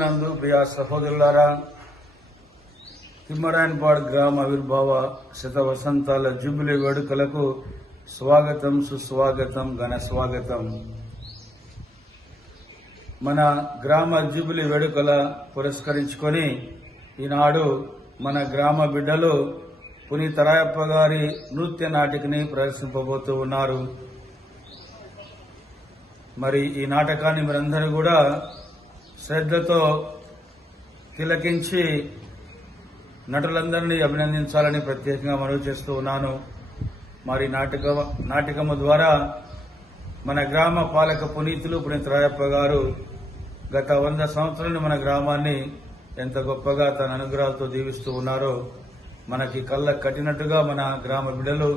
నందు ప్రియ సహోదరులారా, తిమ్మరాయనపాడు గ్రామ ఆవిర్భావ శత వసంతాల జూబిలీ వేడుకలకు స్వాగతం, సుస్వాగతం, ఘన స్వాగతం. మన గ్రామ జూబిలీ వేడుకల పురస్కరించుకొని ఈనాడు మన గ్రామ బిడ్డలు పునీత రాయప్ప గారి నృత్య నాటికని ప్రదర్శింపబోతూ ఉన్నారు. మరి ఈ నాటకాన్ని మీరందరూ కూడా శ్రద్ధతో తిలకించి నటులందరినీ అభినందించాలని ప్రత్యేకంగా మనవి చేస్తూ ఉన్నాను. మరి నాటకము ద్వారా మన గ్రామ పాలక పునీతులు పునీత రాయప్ప గారు గత 100 సంవత్సరాలు మన గ్రామాన్ని ఎంత గొప్పగా తన అనుగ్రహాలతో దీవిస్తూ ఉన్నారో మనకి కళ్ళ కట్టినట్టుగా మన గ్రామ బిడ్డలు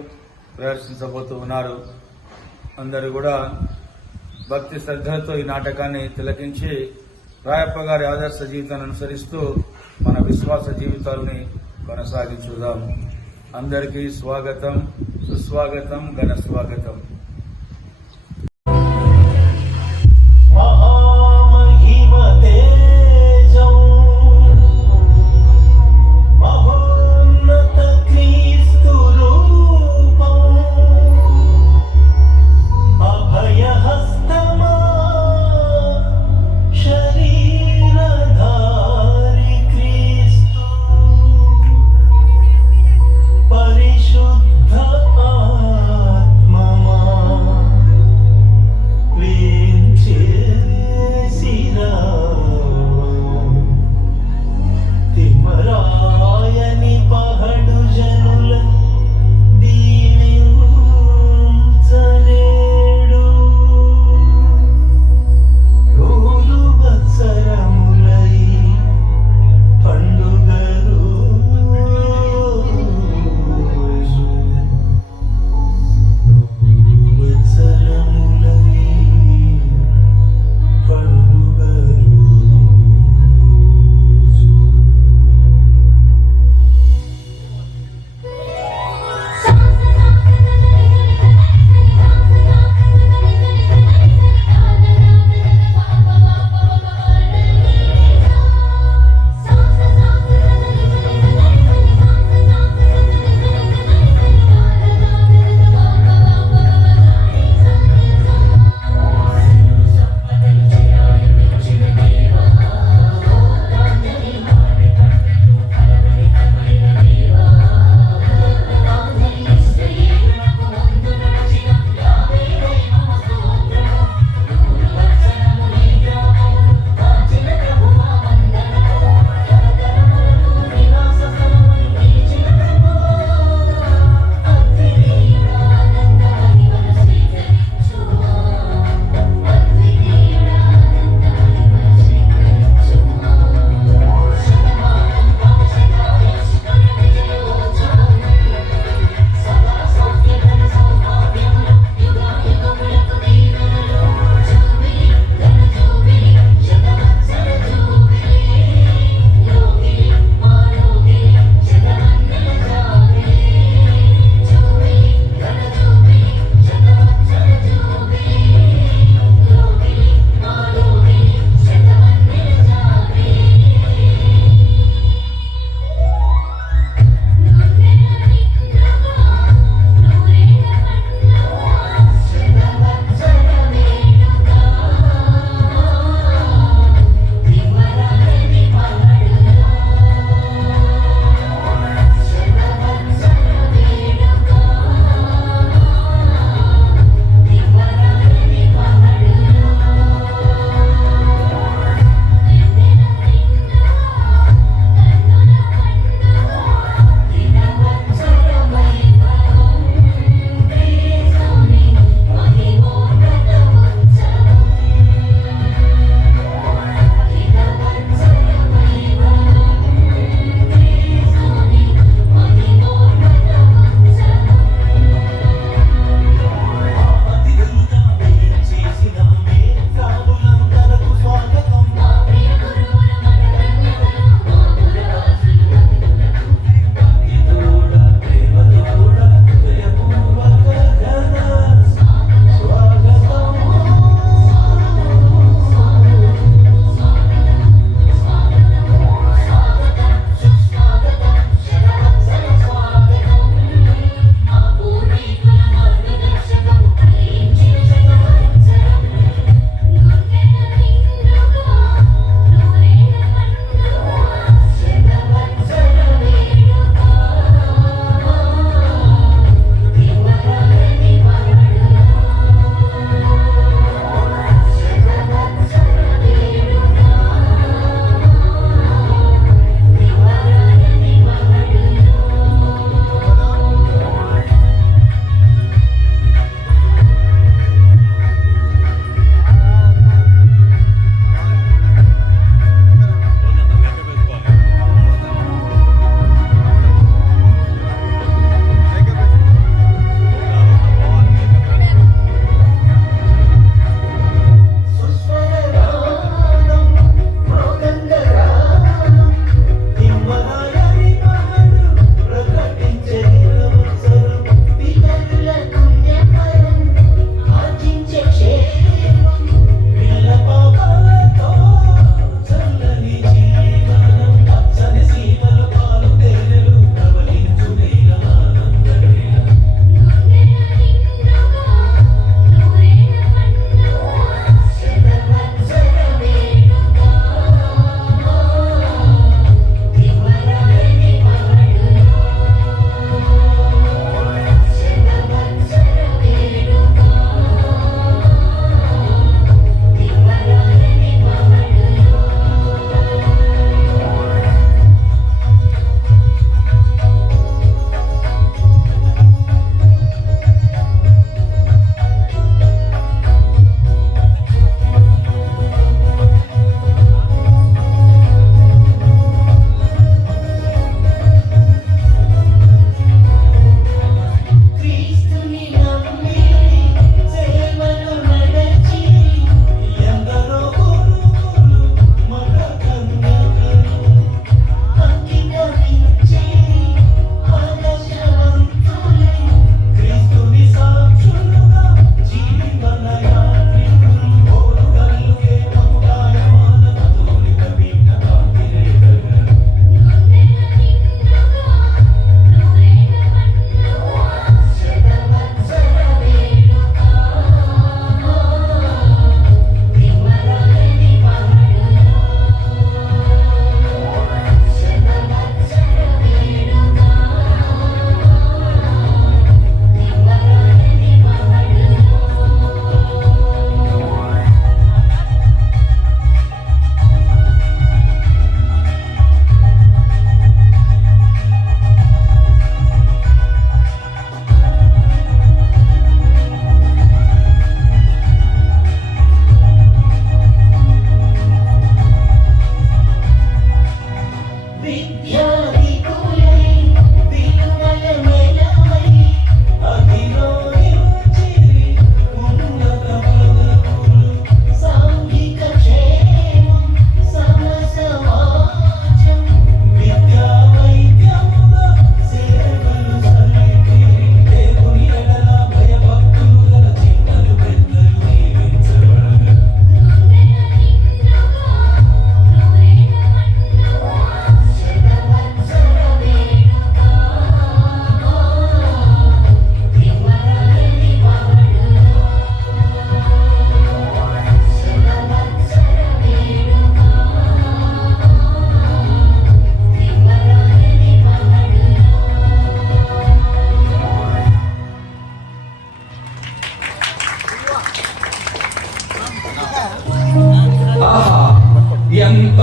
ప్రదర్శించబోతూ ఉన్నారు. అందరూ కూడా భక్తి శ్రద్ధలతో ఈ నాటకాన్ని తిలకించి రాయప్ప గారి ఆదర్శ జీవితాన్ని అనుసరిస్తూ మన విశ్వాస జీవితాలని కొనసాగించుదాం. అందరికీ స్వాగతం, సుస్వాగతం, ఘన స్వాగతం. परिशुद्ध आत्मा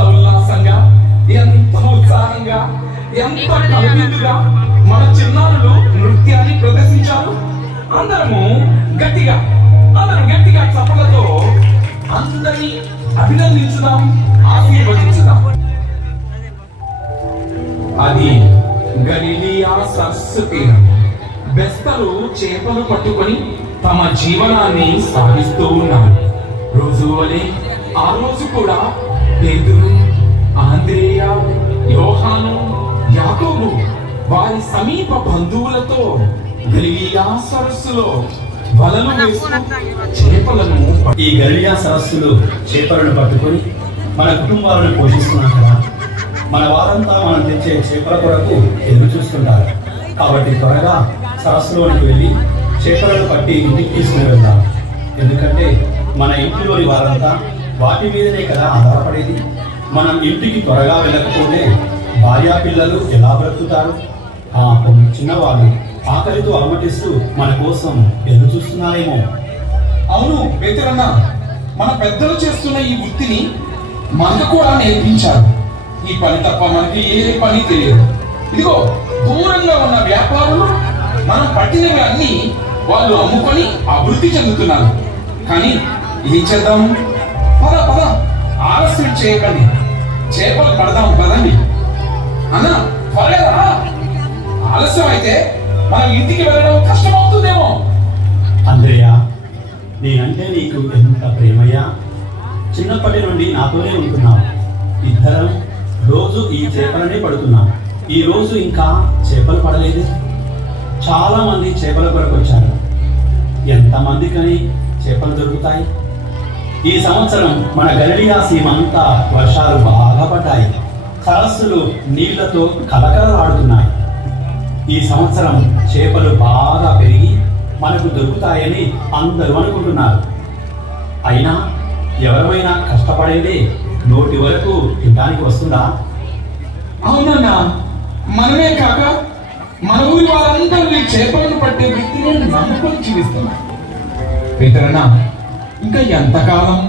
ఉల్లాసంగా, ఎంత ఉత్సాహంగా, ఎంత కనువిందుగా మన చిన్నారులు నృత్యాన్ని ప్రదర్శించారు. అందరూ గట్టిగా చప్పలతో అందరినీ అభినందించుదాం, ఆశీర్వదించుదాం. అది గలిలియా సరస్సు తీరం. బెస్తలు చేపలు పట్టుకొని తమ జీవనాన్ని సాగిస్తూ ఉన్నారు. రోజు వలె ఆ రోజు కూడా పేతురు, ఆంద్రేయ, యోహాను, యాకోబు వారి సమీప బంధువులతో గలిలియా సరస్సులో వలలు వేస్తూ చేపలను ఈ గలిలియా సరస్సులో చేపలను పట్టుకొని మన కుటుంబాలను పోషిస్తున్నాం కదా. మన వారంతా మనం తెచ్చే చేపల కొరకు ఎదురు చూస్తుంటారు. కాబట్టి త్వరగా సరస్సులోనికి వెళ్ళి చేపలను పట్టి ఇంటికి తీసుకుని వెళ్దాం. ఎందుకంటే మన ఇంటిలోని వారంతా వాటి మీదనే కదా ఆధారపడేది. మనం ఇంటికి త్వరగా వెళ్ళకపోతే భార్యా పిల్లలు ఎలా బ్రతుకుతారు? చిన్నవాళ్ళు ఆకలితో అలమటిస్తూ మన కోసం ఎదురు చూస్తున్నారేమో. అవును పేతురన్న, మన పెద్దలు చేస్తున్న ఈ వృత్తిని మనకు కూడా నేర్పించారు. ఈ పని తప్ప మనకి ఏ పని తెలియదు. ఇదిగో దూరంగా ఉన్న వ్యాపారులు మనం పట్టినవి అన్ని వాళ్ళు అమ్ముకొని అభివృద్ధి చెందుతున్నారు. కానీ ఏం చేద్దాము? పద ఆలస్యం చేయకండి, చేపలు పడదాం పదండి. అన్న త్వరగా, ఆలస్యం అయితే మనం ఇంటికి వెళ్ళడం కష్టమవుతుందేమో. అంద్రయ్య, నేనంటే నీకు ఎంత ప్రేమయ్యా. చిన్నప్పటి నుండి నాతోనే ఉంటున్నావు. ఇద్దరం రోజు ఈ చేపలనే పడుతున్నాం. ఈ రోజు ఇంకా చేపలు పడలేదు. చాలా మంది చేపల కొరకు వచ్చారు. ఎంతమందికని చేపలు దొరుకుతాయి? ఈ సంవత్సరం మన గలిలియా సీమంతా వర్షాలు బాగా పడ్డాయి. సరస్సులు నీళ్లతో కలకలలాడుతున్నాయి. ఈ సంవత్సరం చేపలు బాగా పెరిగి మనకు దొరుకుతాయని అందరూ అనుకుంటున్నారు. అయినా ఎవరైనా కష్టపడేదే నోటి వరకు తినడానికి వస్తుందా? అవునన్నా, మనమే కాక మన ఊరి వారందరూ ఈ చేపలను పట్టే వ్యక్తిని నమ్ముకొని జీవిస్తున్నారు. పేతురన్నా, ఇంకా ఎంతకాలం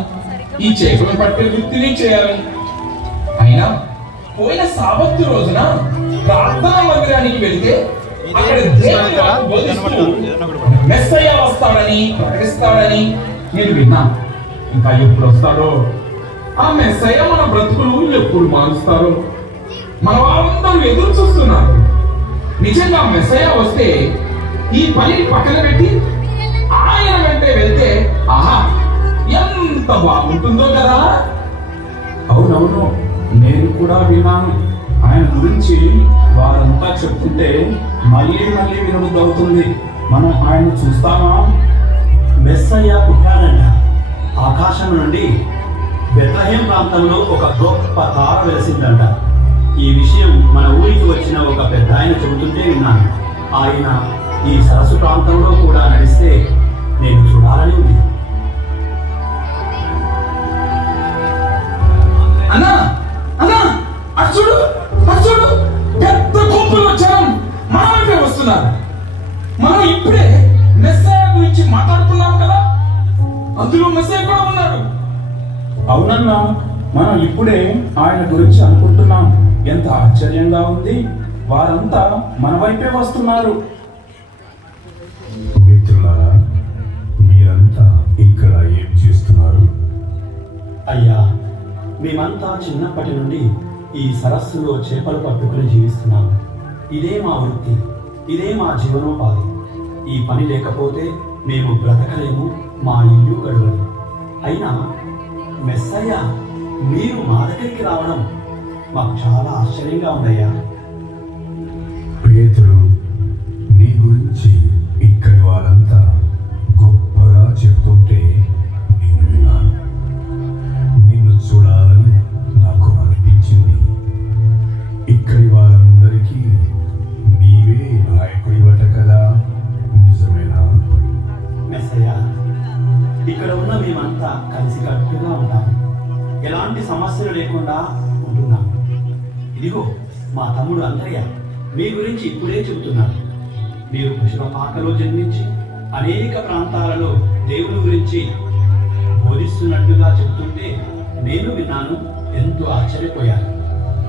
ఈ చేపలను పట్టే వృత్తిని చేయాలి? అయినా పోయిన సాబత్తు రోజున ప్రార్థనా మందిరానికి వెళితే అక్కడ దేవుని వాక్కు బోధిస్తూ మెస్సయ్య వస్తాడని ప్రకటిస్తాడని నేను విన్నాను. ఇంకా ఎప్పుడు వస్తాడో, ఆ మెస్సయ్య మన బ్రతుకులు ఎప్పుడు మారుస్తారో మన వారందరూ ఎదురు చూస్తున్నారు. నిజంగా మెస్సయ్య వస్తే ఈ పనిని పక్కన పెట్టి ఆయన వెంటే వెళ్తే ఆహా ఎంత బాగుంటుందో కదా. అవునవును, నేను కూడా విన్నాను. ఆయన గురించి వారంతా చెప్తుంటే మళ్ళీ వినబుద్ధి అవుతుంది. మనం ఆయన చూస్తామా? మెస్సయ్య పుట్టాడంట. ఆకాశం నుండి బెత్లెహేం ప్రాంతంలో ఒక గొప్ప తార వెలిసిందంట. ఈ విషయం మన ఊరికి వచ్చిన ఒక పెద్ద ఆయన చెబుతుంటే విన్నాను. ఆయన ఈ సరస్సు ప్రాంతంలో కూడా నడిస్తే నేను చూడాలని ఉంది. అన్నా అచ్చుడు పెద్ద గుంపులు జనం మన వైపే వస్తున్నారు. మనం ఇప్పుడే మెస్సయ్య గురించి మాట్లాడుతున్నాం కదా, అందులో మెస్సయ్య కూడా ఉన్నాడు. అవునన్నా, మనం ఇప్పుడే ఆయన గురించి అనుకుంటున్నాం. ఎంత ఆశ్చర్యంగా ఉంది. వారంతా మన వైపే వస్తున్నారు. మిత్రులారా, మీరంతా ఇక్కడ ఏం చేస్తున్నారు? అయ్యా, మేమంతా చిన్నప్పటి నుండి ఈ సరస్సులో చేపలు పట్టుకుని జీవిస్తున్నాము. ఇదే మా వృత్తి, ఇదే మా జీవనోపాధి. ఈ పని లేకపోతే మేము బ్రతకలేము, మా ఇల్లు గడవదు. అయినా మెస్సయ్య మీరు మా దగ్గరికి రావడం మాకు చాలా ఆశ్చర్యంగా ఉందయ్యా. పేతురు, నీ గురించి ఇక్కడి వారంతా గొప్పగా చెప్తుంటే నేను విన్నాను. నిన్ను చూడాలని నాకు అనిపించింది. ఇక్కడి వారందరికీ నీవే నాయకుడివట కదా, నిజమేనా? మెస్సయ్య, ఇక్కడ ఉన్న మేమంతా కలిసికట్టుగా ఉంటాం. ఎలాంటి సమస్యలు లేకుండా ఉంటున్నాం. ఇదిగో మా తమ్ముడు అంతర్య మీ గురించి ఇప్పుడే చెబుతున్నారు. మీరు పశుపాకలో జన్మించి అనేక ప్రాంతాలలో దేవుని గురించి బోధిస్తున్నట్టుగా చెబుతుంటే నేను విన్నాను, ఎంతో ఆశ్చర్యపోయాను.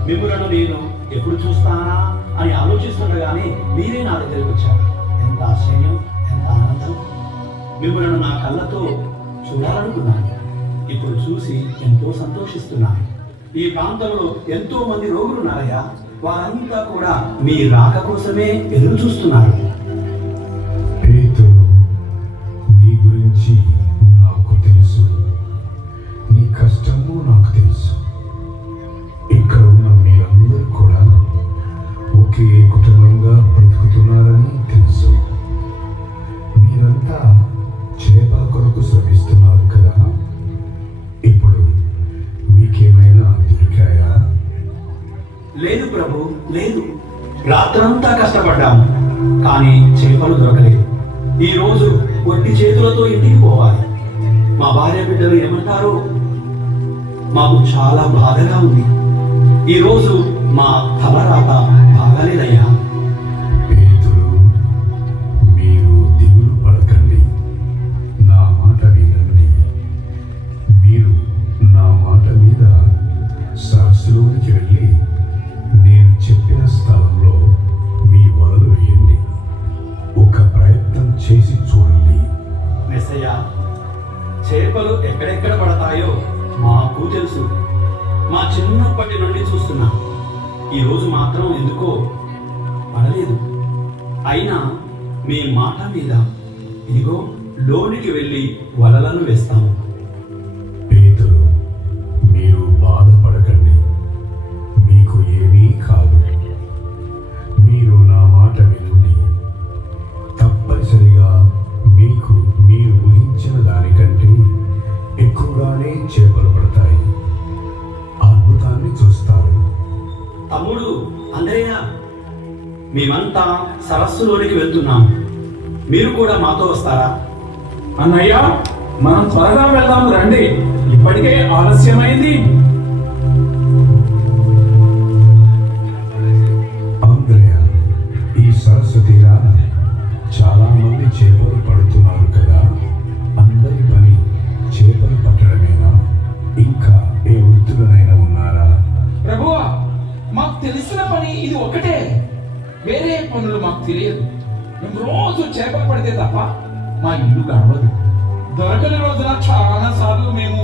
మిమ్మలను నేను ఎప్పుడు చూస్తానా అని ఆలోచిస్తుండగానే మీరే నా దగ్గరికి వచ్చారు. ఎంత ఆశ్చర్యం, ఎంత ఆనందం! మిమ్మలను నా కళ్ళతో చూడాలనుకున్నాను. ఇప్పుడు చూసి ఎంతో సంతోషిస్తున్నాను. ఈ ప్రాంతంలో ఎంతో మంది రోగులు ఉన్నారయ్యా. వారంతా కూడా మీ రాక కోసమే ఎదురు చూస్తున్నారు. పేతురు, నీ గురించి నాకు తెలుసు, నీ కష్టము నాకు తెలుసు. ఇక్కడ ఉన్న మీరందరూ కూడా ఒకే కుటుంబంగా బ్రతుకుతున్నారని తెలుసు. మీరంతా చేపల కొరకు శ్రమిస్తున్నారు కదా. ఇప్పుడు మీకేమైనా దొరికాయా? లేదు ప్రభు, లేదు. రాత్రంతా కష్టపడ్డాము, కానీ చేపలు దొరకలేదు. ఈ రోజు ఒట్టి చేతులతో ఇంటికి పోవాలి. మా భార్య బిడ్డలు ఏమంటారు? మాకు చాలా బాధగా ఉంది. ఈ రోజు మా తలరాత బాగాలేదయ్యా. పేతురు, మీరు దిగులు పడకండి, నా మాట వినండి. మీరు నా మాట మీద సరస్సులోనికి వెళ్ళి నేను చెప్పిన స్థలంలో మీ వలలు వేయండి. ఒక ప్రయత్నం చేసి చూడండి. మెస్సయ్య, చేపలు ఎక్కడెక్కడ పడతాయో మాకు తెలుసు. మా చిన్నప్పటి నుండి చూస్తున్నా. ఈ రోజు మాత్రం ఎందుకో పడలేదు. అయినా మీ మాట మీద ఇదిగో లోనికి వెళ్ళి వలలను వేస్తాము. పేతురు, మీరు బాధపడకండి, మీకు ఏమీ కాదు. మీరు నా మాట వినండి. తప్పనిసరిగా మీకు మీరు ఊహించిన దానికంటే ఎక్కువగానే చేపలు పడతాయి. అద్భుతాన్ని చూస్తారు. తమ్ముడు అంద్రయ్య, మేమంతా సరస్సులోనికి వెళ్తున్నాం. మీరు కూడా మాతో వస్తారా? అన్నయ్య, మనం త్వరగా వెళ్దాం రండి, ఇప్పటికే ఆలస్యమైంది. ఆంధ్రయ, ఈ సరస్సు తీరాన చాలా మంది చేపలు పడుతున్నారు కదా. అందరి పని చేపలు పట్టడమేనా? ఇంకా ఏ వృత్తులనైనా ఉన్నారా? ప్రభువా, మాకు తెలిసిన పని ఇది ఒకటే. వేరే పనులు మాకు తెలియదు. మేము రోజు చేపలు పడితే తప్ప మా ఇల్లు గడవదు. దొరకని రోజున చాలా సార్లు మేము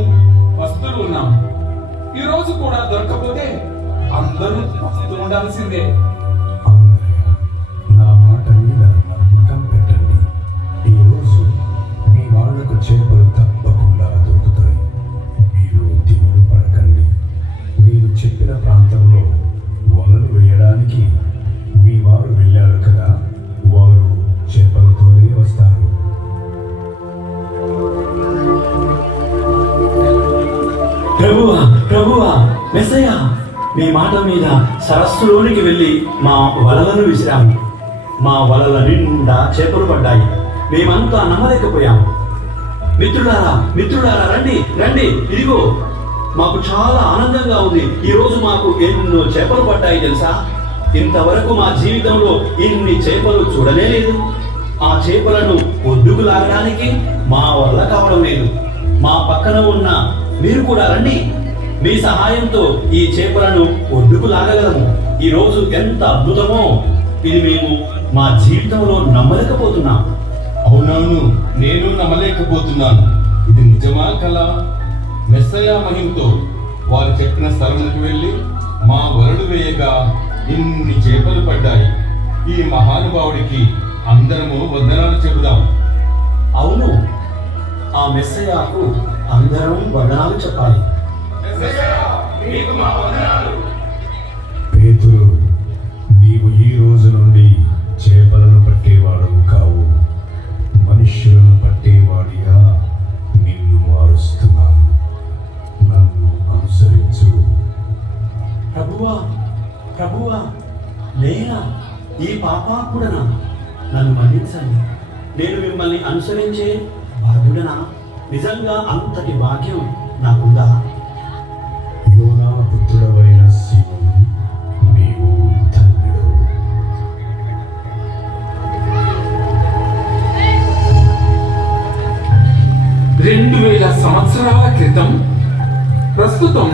వస్తువులు ఉన్నాము. ఈ రోజు కూడా దొరకపోతే అందరూ వస్తూ ఉండాల్సిందే. ఆంధ్రయ, నా మాట మీద నమ్మకం పెట్టండి. ఈరోజు మీ వాళ్లకు చేపలు తప్పకుండా దొరుకుతాయి. మీరు దిగులు పడకండి. నేను చెప్పిన ప్రాంతంలో వలలు వేయడానికి మీ వారు వెళ్ళారు కదా, వారు చేపలతోనే వస్తారు. ప్రభువా, ప్రభువా, మెస్సయ్య, మీ మాట మీద సరస్సులోనికి వెళ్ళి మా వలలను విసిరాము. మా వలల నిండా చేపలు పడ్డాయి. మేమంతా నమ్మలేకపోయాము. మిత్రులారా, మిత్రులారా, రండి రండి, ఇదిగో మాకు చాలా ఆనందంగా ఉంది. ఈ రోజు మాకు ఎన్నో చేపలు పడ్డాయి తెలుసా. ఇంతవరకు మా జీవితంలో ఇన్ని చేపలు చూడలే లేదు. ఆ చేపలను ఒడ్డుకు లాగడానికి మా వల్ల కావడం లేదు. మా పక్కన ఉన్న మీరు కూడా రండి. మీ సహాయంతో ఈ చేపలను ఒడ్డుకు లాగగలము. ఈ రోజు ఎంత అద్భుతమో! ఇది మేము మా జీవితంలో నమ్మలేకపోతున్నాం. అవునవును, నేను నమ్మలేకపోతున్నాను. ఇది నిజమా కల? మెస్సయ్య మహిమతో వారు చెప్పిన స్థలంలోకి వెళ్ళి మా వరడు వేయగా ఇన్ని చేపలు పడ్డాయి. ఈ మహానుభావుడికి అందరము వందనాలు చెబుదాం. అవును, ఆ మెస్సయ్యకు అందరం వందనాలు చెప్పాలి. పేతురు, నీవు ఈ రోజు నుండి చేపలను పట్టేవాడు కావు, మనుష్యులను పట్టేవాడిగా నిన్ను మారుస్తున్నాను. నన్ను అనుసరించు. ప్రభువా, ప్రభువా, నేనా ఈ పాపాత్ముడనా? నన్ను మన్నించండి. నేను మిమ్మల్ని అనుసరించే బాధ్యుడనా? నిజంగా అంతటి భాగ్యం నాకుందా? యోనా పుత్రుడవైన సీమోను, నీవు ధన్యుడు. 2000 సంవత్సరాల క్రితం ప్రస్తుతం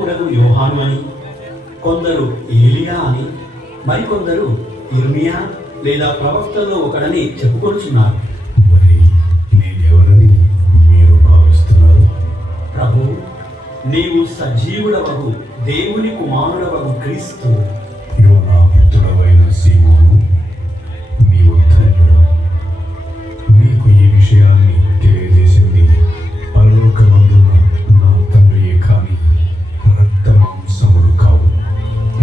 ప్రవాహకుడకు యోహాను అని, కొందరు ఏలియా అని, మరికొందరు ఇర్మియా లేదా ప్రవక్తల్లో ఒకడని చెప్పుకొనుచున్నారు. మరి నేనెవరని మీరు భావిస్తున్నారు? ప్రభు, నీవు సజీవుడవగు దేవుని కుమారుడవగు క్రీస్తు. యోనా పుత్రుడవైన సీమోను, నీవు ధన్యుడు. నీకు ఈ విషయాన్ని తెలియజేసింది పరలోకమందున్న నా తండ్రియే కాని రక్త మాంసములు కావు.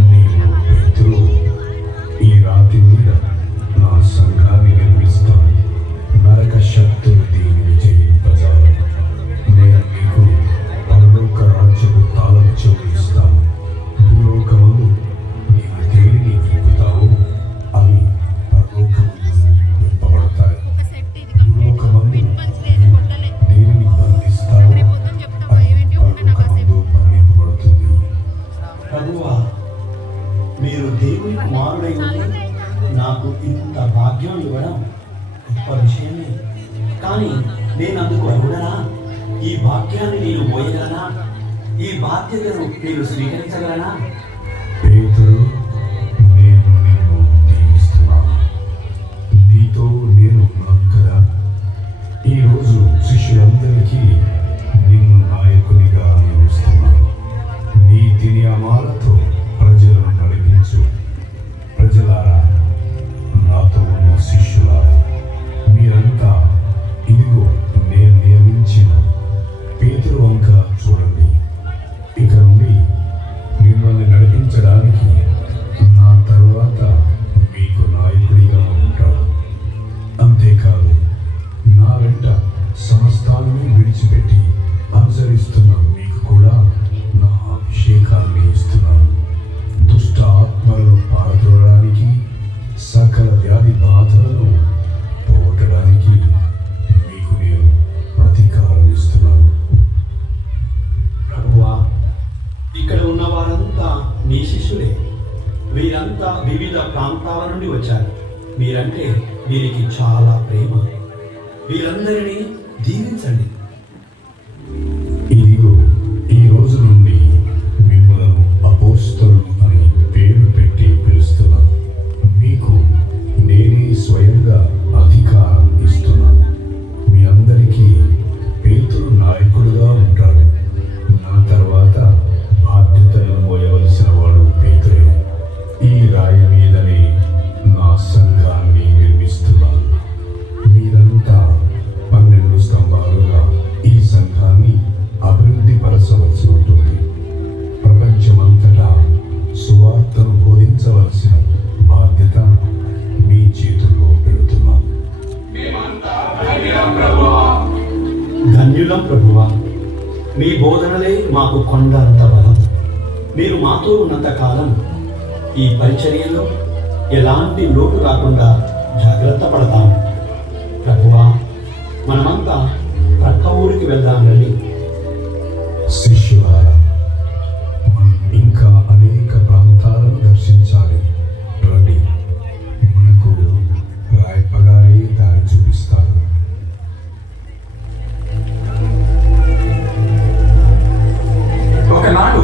నీవు పేతురు, ఈ రాతి మీద నా సంఘాన్ని నిర్మిస్తాను. నరక శక్తులు దీనిని జయింపజాలు. నేను నీకు పరలోక రాజ్యపు తాళం చెవులు ఇస్తాను. భూలోకమందు నీవు దేనిని విప్పుతావో అవి పరలోకమందు విప్పబడతాయి. భూలోకమందు నీవు దేనిని బంధిస్తావో అది పరలోకమందు బంధింపబడుతుంది. ప్రభువా, మీరు దేవుని కుమారుడై ఉండి నాకు ఇంత భాగ్యం ఇవ్వడం గొప్ప విషయమే. కానీ నేను అందుకు అర్హుడనా? ఈ భాగ్యాన్ని నేను మోయగలనా? ఈ బాధ్యతను నేను స్వీకరించగలనా? పేతురు, నేను నిన్ను దీవిస్తున్నాను. నీతో నేను ఉన్నాను కదా. ఈరోజు శిష్యులందరికీ నిన్ను నాయకునిగా నియమిస్తున్నాను. నీతి నియమాలతో ప్రజలను నడిపించు. ప్రజలారా, నాతో ఉన్న శిష్యులారా, మీరంతా ఇదిగో నేను నియమించిన పేతురు వంక చూడండి. ఇక నుండి మిమ్మల్ని నడిపించడానికి నా తరువాత మీకు నాయకుడిగా ఉంటాడు. అంతేకాదు, నా వెంట సమస్తాన్ని విడిచిపెట్టి అనుసరిస్తున్న మీకు కూడా నా అభిషేకాన్ని ఇస్తున్నాను. దుష్ట ఆత్మలను పారద్రోడానికి, సకల వ్యాధి బాధలను పోగొట్టడానికి మీకు నేను ప్రతీకారం ఇస్తున్నాను. ప్రభువా, ఇక్కడ ఉన్న వారంతా నీ శిష్యులే. వీరంతా వివిధ ప్రాంతాల నుండి వచ్చారు. మీరంటే వీరికి చాలా ప్రేమ. వీరందరినీ దీవించండి. ఇదిగో, ఈ రోజు నుండి మిమ్మలను అపోస్తలులు అని పేరు పెట్టి పిలుస్తున్నాను. మీకు నేనే స్వయంగా అధికారం ఇస్తున్నాను. మీ అందరికీ పేతురు నాయకుడుగా ఉంటాడు. నా తర్వాత బాధ్యతలను మోయవలసిన వాడు పేతురే. ఈ రాయి మీదనే నా సంఘాన్ని నిర్మిస్తున్నాను. మీరంతా 12 స్తంభాలుగా ఈ సంఘాన్ని అభివృద్ధి పరచవలసి ఉంటుంది. ప్రపంచమంతటా సువార్తను బోధించవలసిన బాధ్యత మీ చేతుల్లో పెడుతున్నాను. ధన్యులం ప్రభువా, మీ బోధనలే మాకు కొండంత బలం. మీరు మాతో ఉన్నంత కాలం ఈ పరిచర్యలో ఎలాంటి లోటు రాకుండా జాగ్రత్త పడతాము. ప్రభువా, మనమంతా ప్రక్క ఊరికి వెళ్దాం రండి. శిష్యులారా, మనం ఇంకా అనేక ప్రాంతాలను దర్శించాలి. రండి, మనకు రాయప్పగారే దారి చూపిస్తారు. ఒకనాడు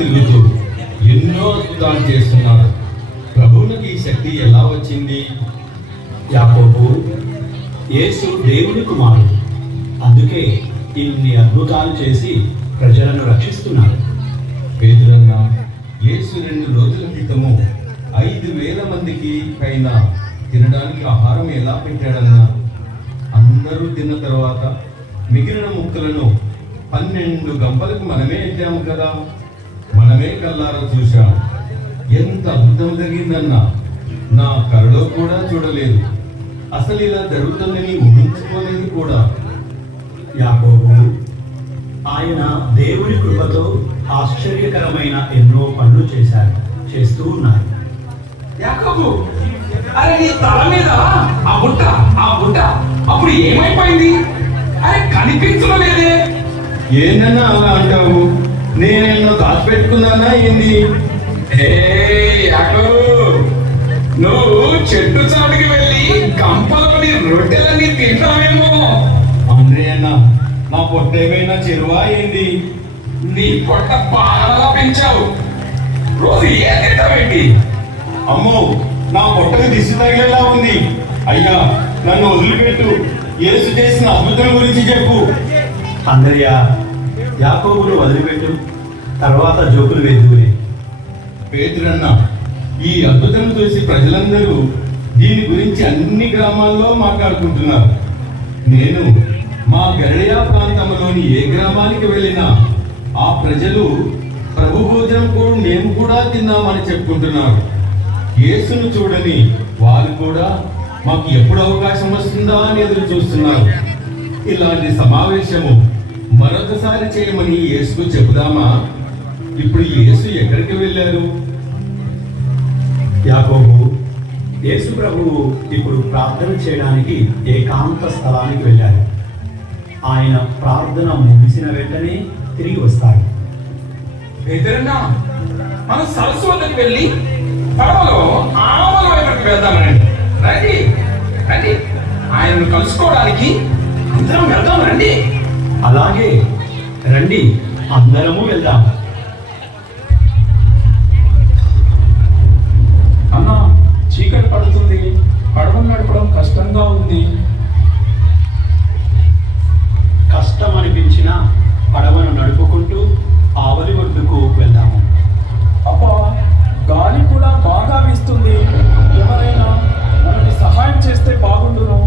తిరుగుతూ ఎన్నో అద్భుతాలు చేస్తున్నారు. ప్రభువునికి ఈ శక్తి ఎలా వచ్చింది? యాకోబు, యేసు దేవుని కుమారుడు, అందుకే ఇన్ని అద్భుతాలు చేసి ప్రజలను రక్షిస్తున్నారు. పేతురన్న, యేసు 2 రోజుల క్రితము 5,000 మందికి పైన తినడానికి ఆహారం ఎలా పెట్టాడన్నా? అందరూ తిన్న తర్వాత మిగిలిన ముక్కలను 12 గంపలకు మనమే ఎత్తాము కదా, మనమే కల్లారా చూశాము. ఎంత అద్భుతం జరిగిందన్నా, నా కలలో కూడా చూడలేదు. అసలు ఇలా జరుగుతుందని ఊహించుకోలేదు కూడా. యాకోబు, ఆయన దేవుని కృపతో ఆశ్చర్యకరమైన ఎన్నో పనులు చేస్తూ ఉన్నారు. యాకోబు, అరే నీ తల మీద ఆ బుట్ట అప్పుడు ఏమైపోయింది? అరే కనిపించలేదే. ఏంటన్నా అలా అంటావు? నేనేమో దాచిపెట్టుకున్నానా ఏంది? యాకోబు, నువ్వు చెట్టు చాటుకి వెళ్ళి గంపలోని రొట్టెలన్నీ తింటావేమో. అవునే అన్న, నా పొట్ట ఏమైనా చెరువా ఏంది? నీ పొట్ట బాగా పెంచావు, రోజు ఏ తింటావేంటి? అమ్మో, నా పొట్టకు దిష్టి తగిలేలా ఉంది. అయ్యా, నన్ను వదిలిపెట్టు. యేసు చేసిన అద్భుతం గురించి చెప్పు. అందర్య, యాకోబును వదిలిపెట్టు, తర్వాత జోకులు వేద్దులే. పేతురన్న, ఈ అద్భుతం చూసి ప్రజలందరూ దీని గురించి అన్ని గ్రామాల్లో మాట్లాడుకుంటున్నారు. నేను మా గలిలయ ప్రాంతంలోని ఏ గ్రామానికి వెళ్ళినా ఆ ప్రజలు ప్రభు భోజనం కూడా మేము కూడా తిన్నామని చెప్పుకుంటున్నారు. యేసును చూడని వారు కూడా మాకు ఎప్పుడు అవకాశం వస్తుందా అని ఎదురు చూస్తున్నారు. ఇలాంటి సమావేశము మరొకసారి చేయమని యేసుకు చెబుదామా? ఇప్పుడు యేసు ఎక్కడికి వెళ్ళారు? యాకోబు, యేసు ప్రభువు ఇప్పుడు ప్రార్థన చేయడానికి ఏకాంత స్థలానికి వెళ్ళారు. ఆయన ప్రార్థన ముగిసిన వెంటనే తిరిగి వస్తాడు. ఎదురన్నా, మనం సరస్సు వద్దకు వెళ్ళి పడవలో ఆమల వైపుకి వెళ్దామనండి. రండి రండి, ఆయనను కలుసుకోవడానికి అందరం వెళ్దాం రండి. అలాగే రండి, అందరము వెళ్దాం. అన్నా, చీకటి పడుతుంది, పడవ నడపడం కష్టంగా ఉంది. కష్టం అనిపించిన పడవను నడుపుకుంటూ ఆవలి ఒడ్డుకు వెళ్దాము. అబ్బా, గాలి కూడా బాగా వీస్తుంది. ఎవరైనా మనకి సహాయం చేస్తే బాగుండును.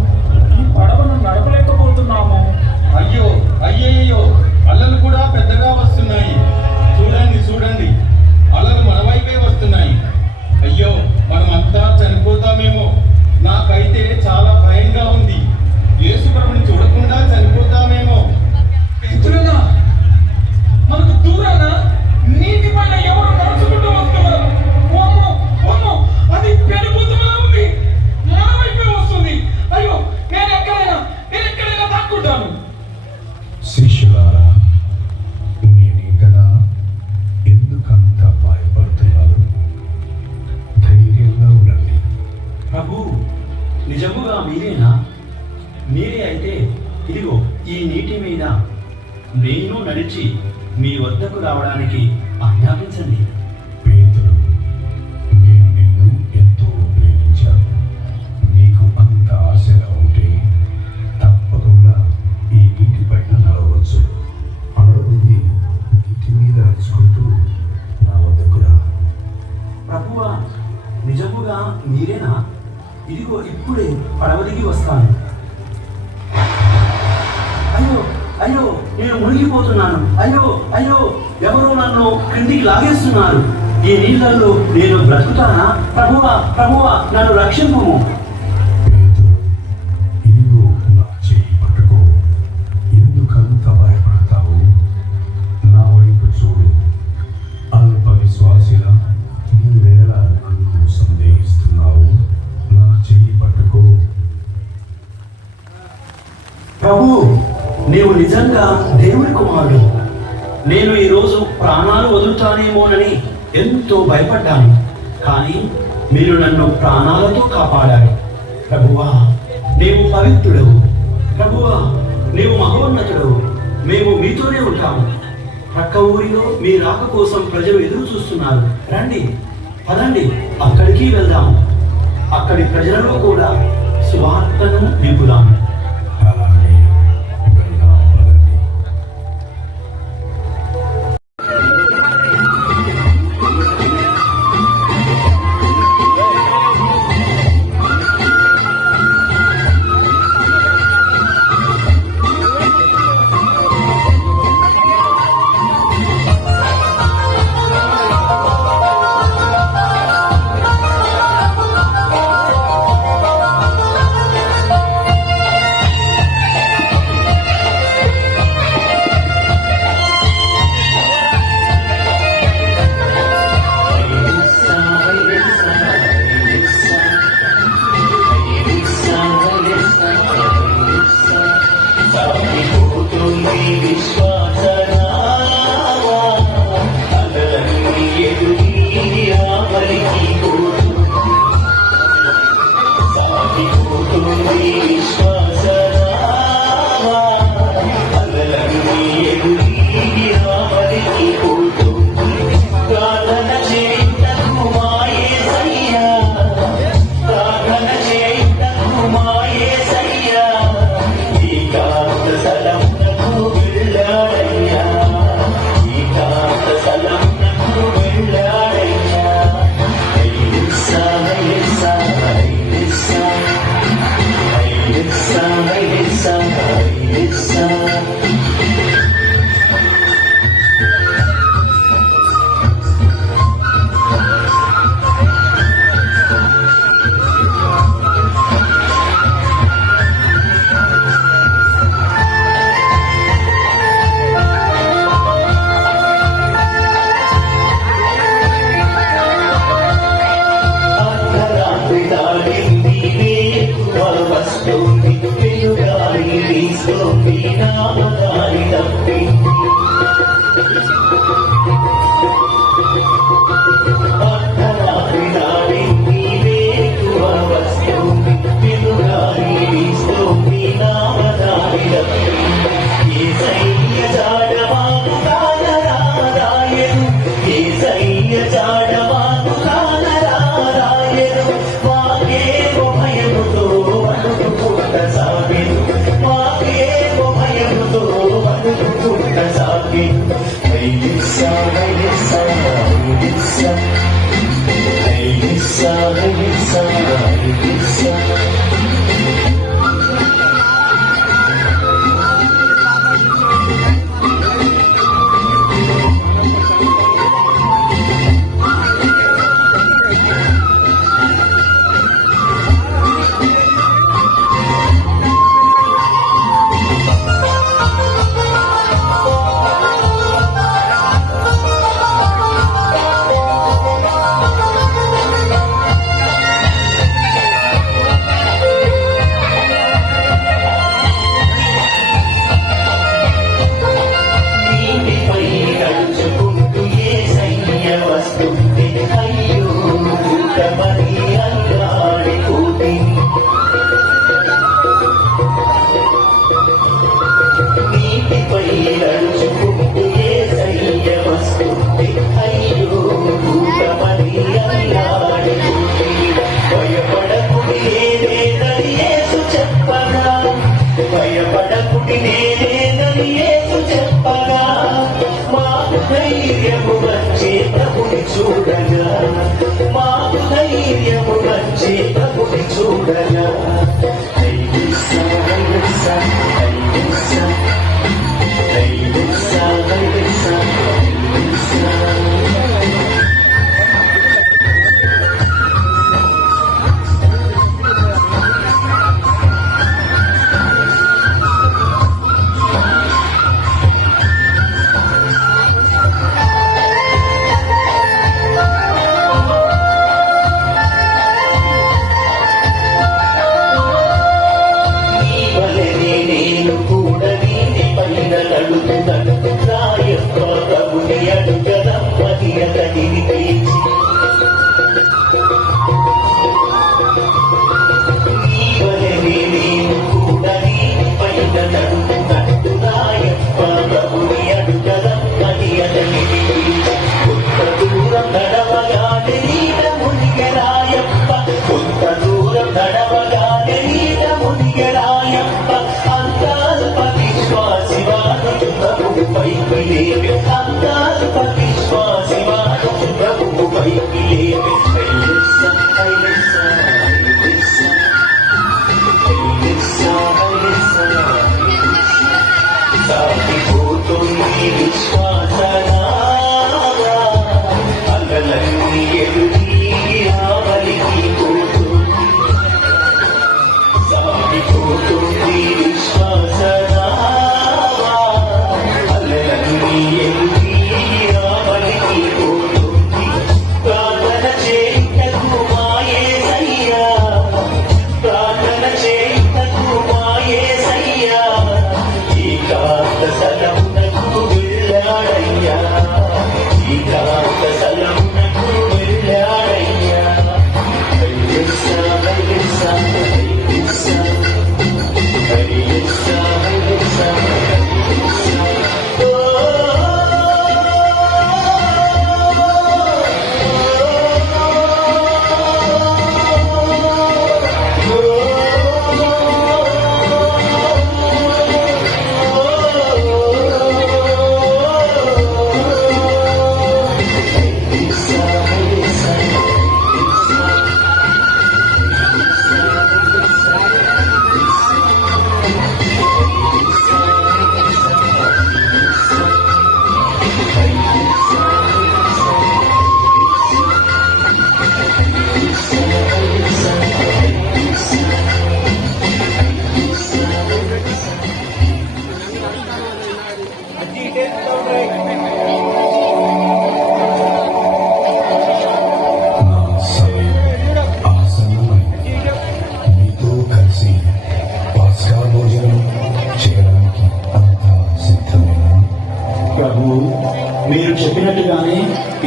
ఈ పడవను నడపలేకపోతున్నాము. అయ్యో అయ్యయ్యో, అలలు కూడా పెద్దగా వస్తున్నాయి. చూడండి చూడండి, అలలు మన వైపే వస్తున్నాయి. అయ్యో, మనమంతా చనిపోతామేమో. నాకైతే చాలా భయంగా ఉంది. యేసు ప్రభుని చూడకుండా చనిపోతామేమో. ఎదురన్నా, మనకు దూరాన నీటి పైన ఎవరు నడుచుకుంటూ వస్తున్నారు. ఓమ్మో, ఓమ్మో, అది పెరుగుతూనే ఉంది, మన వైపే వస్తుంది. అయ్యో, నేను ఎక్కడైనా దాక్కుంటాను. శిష్యులారా, నేనే కదా, ఎందుకంత భయపడుతున్నారు? ధైర్యంగా ఉండండి. ప్రభు, నిజముగా మీరేనా? మీరే అయితే ఇదిగో ఈ నీటి మీద నేను నడిచి మీ వద్దకు రావడానికి ఆజ్ఞాపించండి. పేతురు, నేను నిన్ను ఎంతో ప్రేమించాను. నీకు అంత ఆశగా ఉంటే తప్పకుండా ఈ నీటి పైన నడవచ్చు. అడవిది నీటి మీద నడుచుకుంటూ నా వద్దకు రా. ప్రభువా, నిజముగా మీరేనా? ఇదిగో ఇప్పుడే పడవ దిగి వస్తాను. అయ్యో అయ్యో, నేను మునిగిపోతున్నాను. అయ్యో అయ్యో, ఎవరో నన్ను క్రిందికి లాగేస్తున్నారు. ఈ నీళ్ళల్లో నేను బ్రతుకుతానా? ప్రభువా ప్రభువా, నన్ను రక్షింపుము. పేతురు, ఇదిగో నా చెయ్యి పట్టుకో. ఎందుకంత భయపడతావు? నా వైపు చూడు. అల్ప విశ్వాసిలా, నీవేళ నన్ను సందేహిస్తున్నావు? నా చెయ్యి పట్టుకో. ప్రభు, నీవు నిజంగా దేవుని కుమారుడు. నేను ఈరోజు ప్రాణాలు వదులుతానేమోనని ఎంతో భయపడ్డాను, కానీ మీరు నన్ను ప్రాణాలతో కాపాడారు. ప్రభువా, నీవు పవిత్రుడవు. ప్రభువా, నీవు మహోన్నతుడవు. మేము మీతోనే ఉంటాము. ప్రక్క ఊరిలో మీ రాక కోసం ప్రజలు ఎదురు చూస్తున్నారు. రండి, పదండి, అక్కడికి వెళ్దాము. అక్కడి ప్రజలలో కూడా సువార్తను నింపుదాము. అలాగే వెళ్దాం పదండి. ప్రభుని అడుగదం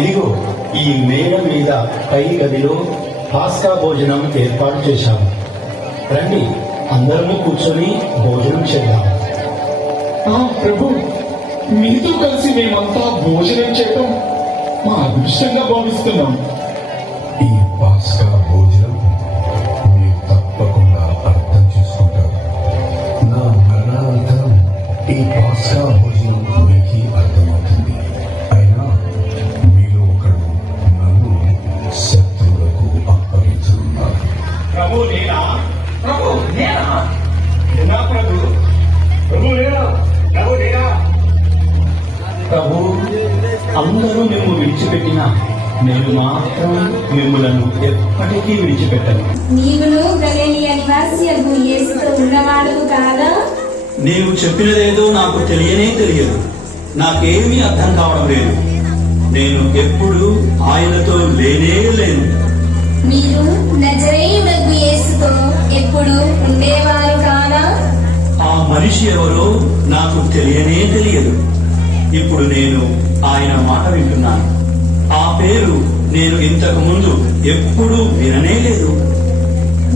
ఇదిగో ఈ మేడ మీద పై గదిలో పాస్కా భోజనం ఏర్పాటు చేశాము. రండి, అందరము కూర్చొని భోజనం చేద్దాం. ప్రభు, మీతో కలిసి మేమంతా భోజనం చేయడం మా అదృష్టంగా భావిస్తున్నాం. ఈ పాస్కా భోజనం మీరు తప్పకుండా అర్థం చేసుకుంటారు. నా మరణానంతరం ఈ పాస్కా భోజనం మీకు అర్థమవుతుంది. అయినా మీలో ఒకడు నన్ను శత్రువులకు అప్పగించనున్నారు. ప్రభు నేనా? ప్రభు నేనా? నేనా ప్రభు? ప్రభు నేనా? ప్రభు నేనా? ప్రభు, అందరూ మేము విడిచిపెట్టినా నేను మాత్రం మిమ్మలను ఎప్పటికీ విడిచిపెట్టను. నీవును గలిలయ నివాసియగు యేసుతో ఉన్నవాడు కాదా? నీవు చెప్పినదేదో నాకు తెలియనే తెలియదు. నాకేమీ అర్థం కావడం లేదు. నేను ఎప్పుడు ఆయనతో లేనే లేను. మీరు నజరేయుడగు యేసుతో ఎప్పుడు ఉండేవారు కాదా? ఆ మనిషి ఎవరో నాకు తెలియనే తెలియదు. ఇప్పుడు నేను ఆయన మాట వింటున్నాను. ఆ పేరు నేను ఇంతకు ముందు ఎప్పుడూ విననే లేదు.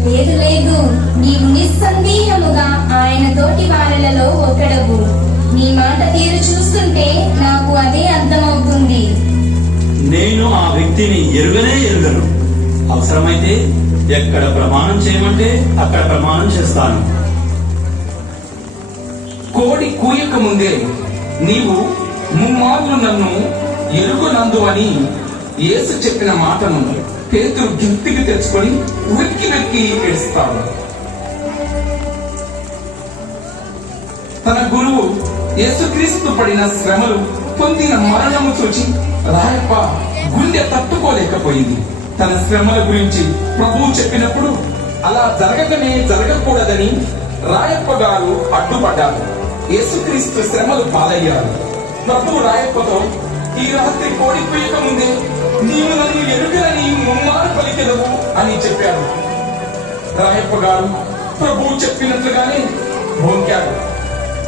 లేదు లేదు, నీవు నిస్సందేహముగా ఆయన తోటి వారిలలో ఒకడవు. నీ మాట తీరు చూస్తుంటే నాకు అదే అర్థమవుతుంది. నేను ఆ వ్యక్తిని ఎరుగనే ఎరుగను. అవసరమైతే ఎక్కడ ప్రమాణం చేయమంటే అక్కడ ప్రమాణం చేస్తాను. కోడి కూయక ముందే నీవు ముమ్మార్లు నన్ను ఎరుగునందు అని యేసు చెప్పిన మాటను పేతురు గిఫ్టికి తెచ్చుకొని వెక్కి వెక్కి ఏడుస్తాడు. తన గురువు యేసుక్రీస్తు పడిన శ్రమలు, పొందిన మరణము చూచి రాయప్ప గుండె తట్టుకోలేకపోయింది. తన శ్రమల గురించి ప్రభువు చెప్పినప్పుడు అలా జరగకూడదని రాయప్ప గారు అడ్డుపడ్డారు. యేసుక్రీస్తు శ్రమలు పాలయ్యారు. ప్రభువు రాయప్పతో, ఈ రాత్రి కోడి పోయక ముందే నీవు నన్ను ఎరుగని ముమ్మారు పలికెదవు అని చెప్పాడు. రాయప్ప గారు ప్రభువు చెప్పినట్లుగానే భోంకాడు.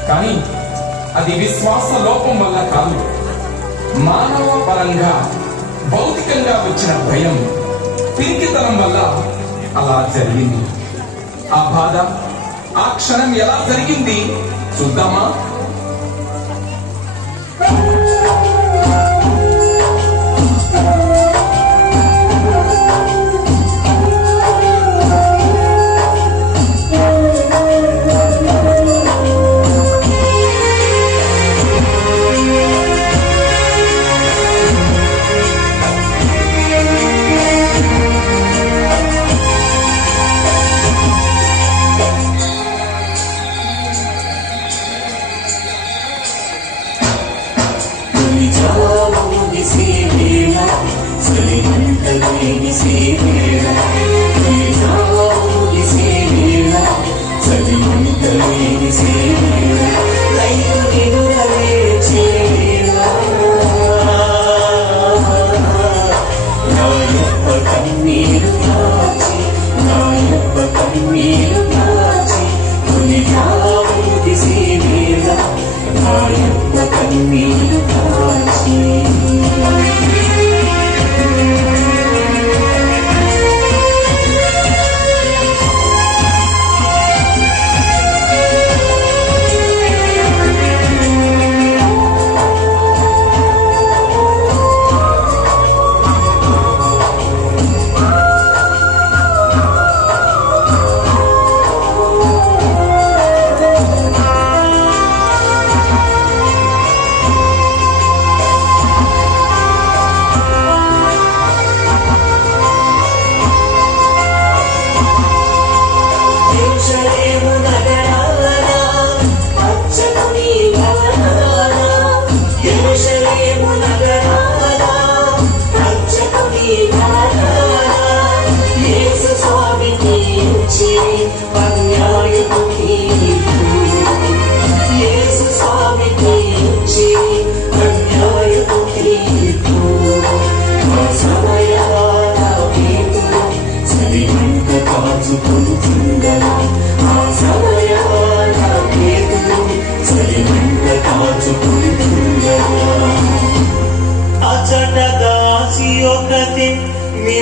కానీ అది విశ్వాస లోపం వల్ల కాదు, మానవ పరంగా భౌతికంగా వచ్చిన భయం, పిరికితనం వల్ల అలా జరిగింది. ఆ బాధ, ఆ క్షణం ఎలా జరిగింది చూద్దామా? అచటగా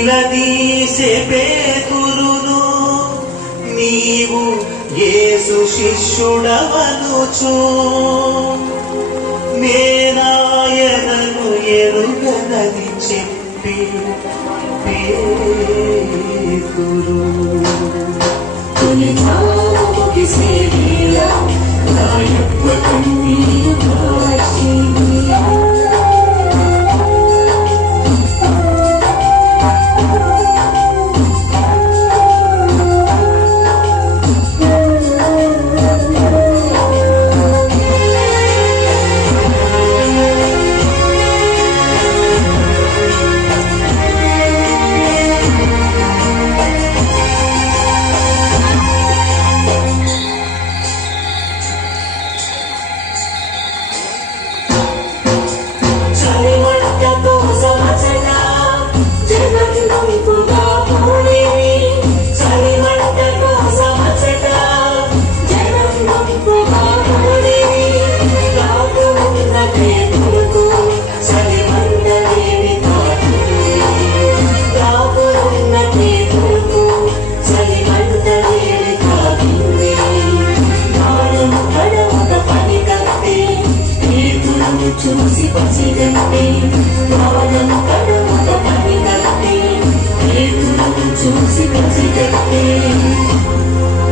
నిలదీసే పేతురును నీవు యేసు శిష్యుడవనుచు నేనాయనను ఎరుగనని చెప్పి పేతురు తొలినాముకి సేవేలా నా యొక్క కన్నీరు కాచి చూసి పసిగట్టి వాదము కడుముత పని కట్టి చూసి పసిగట్టి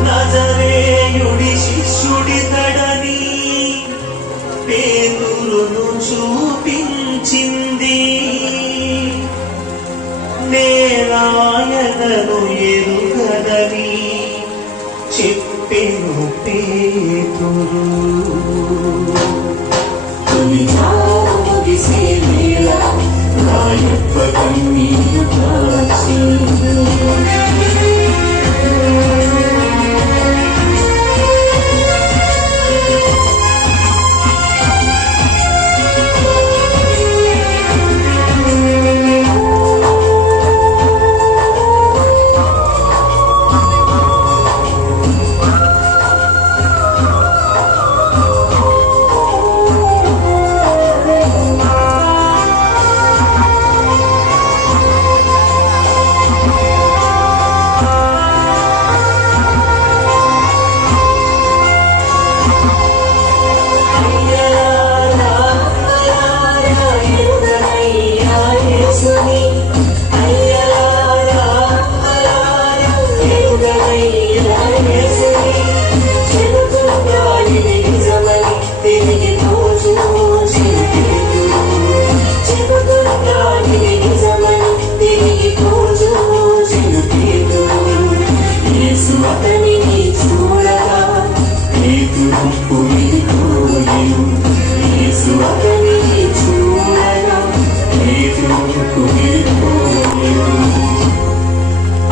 నజరేయుడి శిష్యుడితడని పేతురును చూపించింది నేనాయనను ఎరుగదని చెప్పెను పేతురు తొలినాముకి సేవేలా నా యొక్క కన్నీరు కాచి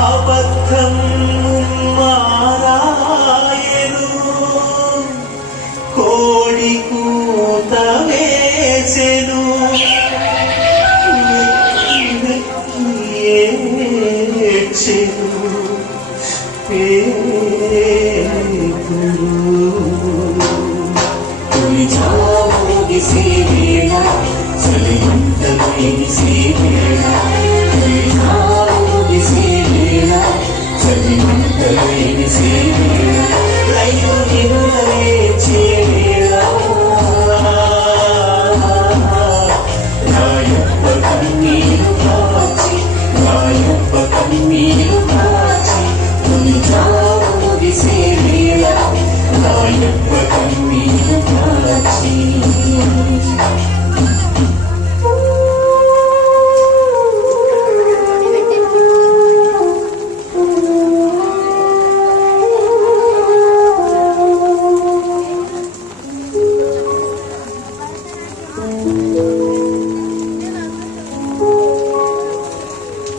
అబద్ధం మారాయను కోడి కూత వేసెను ఏడ్చెను పేతురు తొలినాముకి సేవేలా చలిమంటలేని సేవేలా తొలినాముకి సేవేలా చలిమంటలేని సేవేలా రైతు నిరులవేచేవేళ నా యొక్క కన్నీరు కాచి నా యొక్క కన్నీరు కాచి తొలినాముకి సేవేలా నా యొక్క కన్నీరు కాచి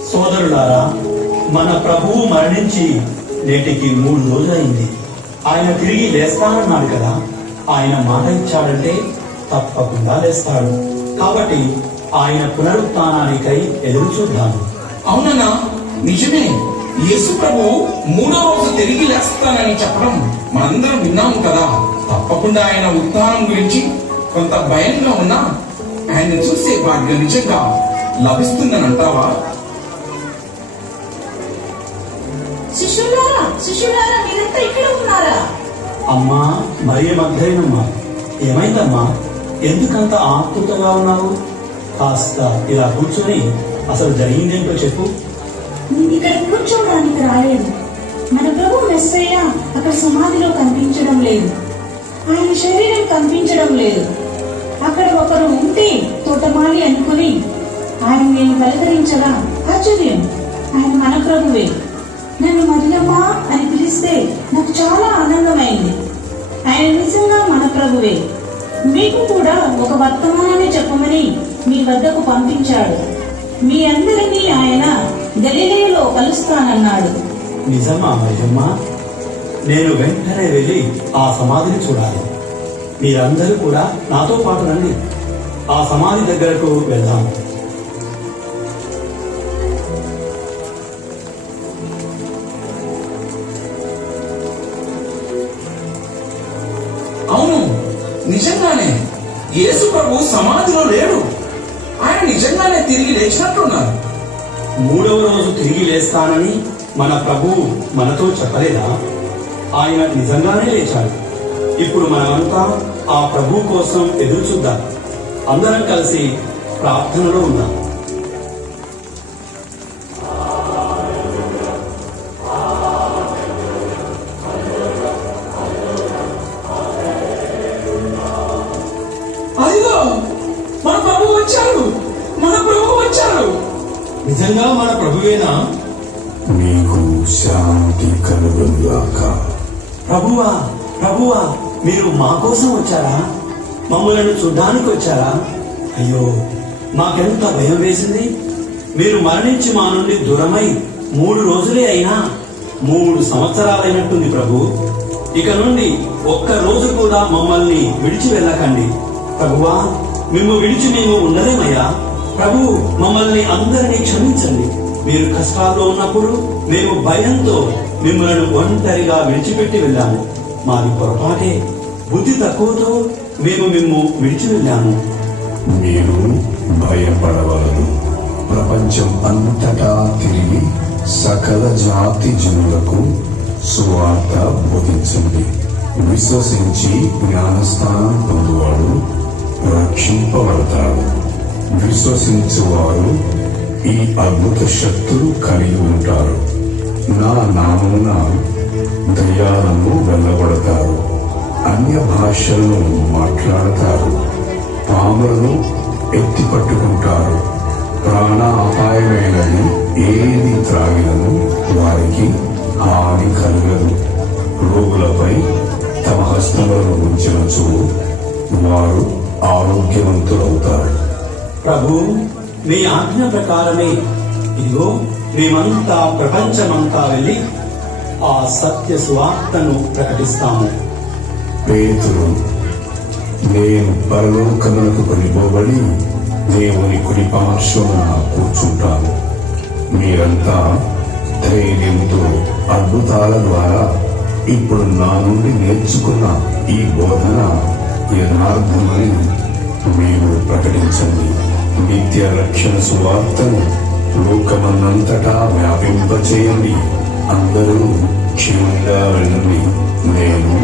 సోదరులారా, మన ప్రభువు మరణించి నేటికి 3 రోజులైంది. ఆయన తిరిగి లేస్తానన్నాడు కదా. ఆయన మాట ఇచ్చాడంటే తప్పకుండా లేస్తాడు. కాబట్టి ఆయన పునరుత్థానానికై ఎదురు చూద్దాము. అవునన్నా, నిజమే. యేసు ప్రభు 3వ రోజు తిరిగి లేస్తానని చెప్పడం మనందరం విన్నాము కదా. తప్పకుండా ఆయన ఉత్థానం గురించి కొంత భయంగా ఉన్నా ఆయన చూసే భాగ్యం నిజంగా లభిస్తుందని అంటావా? శిష్యులారా శిష్యులారా మీరంతా ఇక్కడ ఉన్నారా? అమ్మా మరియ మగ్ధలేనమ్మా, ఏమైందమ్మా? ఎందుకంత ఆతృతగా ఉన్నావు? కాస్త ఇలా కూర్చొని అసలు జరిగిందేంటో చెప్పు. నేను ఇక్కడ కూర్చోవడానికి రాలేదు. మన ప్రభు మెస్సయ్య అక్కడ సమాధిలో కనిపించడం లేదు. ఆయన శరీరం కనిపించడం లేదు. అక్కడ ఒకరు ఉంటే తోటమాలి అనుకుని ఆయన నేను పలకరించగా ఆశ్చర్యం, ఆయన మన ప్రభువే. నన్ను మదిలమ్మా అని పిలిస్తే నాకు చాలా ఆనందమైంది. ఆయన నిజంగా మన ప్రభువే. మీకు కూడా ఒక వర్తమానాన్ని చెప్పమని మీ వద్దకు పంపించాడు. మీ అందరినీ ఆయన గలిలయలో కలుస్తానన్నాడు. నిజమా మరియమ్మ? నేను వెంటనే వెళ్ళి ఆ సమాధిని చూడాలి. మీరందరూ కూడా నాతో పాటు రండి, ఆ సమాధి దగ్గరకు వెళ్దాం. అవును, నిజంగానే యేసు ప్రభు సమాధిలో లేడు. ఆయన నిజంగానే తిరిగి లేచినట్లున్నారు. 3వ రోజు తిరిగి లేస్తానని మన ప్రభువు మనతో చెప్పలేదా? ఆయన నిజంగానే లేచాడు. ఇప్పుడు మనమంతా ఆ ప్రభు కోసం ఎదురు చూద్దాం. అందరం కలిసి ప్రార్థనలో ఉందాం. అదిగో మన ప్రభు వచ్చారు, మన ప్రభు వచ్చారు. నిజంగా మన ప్రభువేనా? మీకు శాంతి కలుగుగాక. ప్రభువా, ప్రభువా, మీరు మా కోసం వచ్చారా? మమ్మల్ని చూడ్డానికి వచ్చారా? అయ్యో, మాకెంత భయం వేసింది. మీరు మరణించి మా నుండి దూరమై 3 రోజులే అయినా 3 సంవత్సరాలైనట్టుంది ప్రభు. ఇక నుండి ఒక్క రోజు కూడా మమ్మల్ని విడిచి వెళ్ళకండి ప్రభువా. మేము విడిచి మేము ఉండలేమయ్యా. ప్రభు, మమ్మల్ని అందరినీ క్షమించండి. మీరు కష్టాల్లో ఉన్నప్పుడు మేము భయంతో మిమ్మల్ని ఒంటరిగా విడిచిపెట్టి వెళ్ళాము. మాది పొరపాటే, బుద్ధి తక్కువతో మేము మిమ్ము విడిచి వెళ్ళాము. మీరు భయపడవలదు. ప్రపంచం అంతటా తిరిగి సకల జాతి జనులకు సువార్త బోధించండి. విశ్వసించి జ్ఞానస్థానం పొందువాడు రక్షింపబడతాడు. విశ్వసించువారు ఈ అద్భుత శక్తులు కలిగి ఉంటారు. నా నామమున దయ్యాలను వెళ్ళగొడతారు, అన్య భాషలను మాట్లాడతారు, పాములను ఎత్తి పట్టుకుంటారు. ప్రాణ అపాయమైనది ఏది త్రాగినను వారికి హాని కలగదు. రోగులపై తమ హస్తములను ఉంచినచో వారు ఆరోగ్యవంతులవుతారు. ప్రభు, మీ ఆజ్ఞ ప్రకారమే ఇదిగో మేమంతా ప్రపంచమంతా వెళ్ళి ఆ సత్య సువార్తను ప్రకటిస్తాము. పేతురు, నేను పరలోకమునకు కొనిపోబడి దేవుని కుడి పార్శ్వమున కూర్చుంటాను. మీరంతా ధైర్యంతో అద్భుతాల ద్వారా ఇప్పుడు నా నుండి నేర్చుకున్న ఈ బోధన యథార్థమని మీరు ప్రకటించండి. నిత్య రక్షణ సువార్తను లోకమన్నంతటా వ్యాపింపచేయండి. అందరూ క్షేమంగా వెళ్ళండి. నేను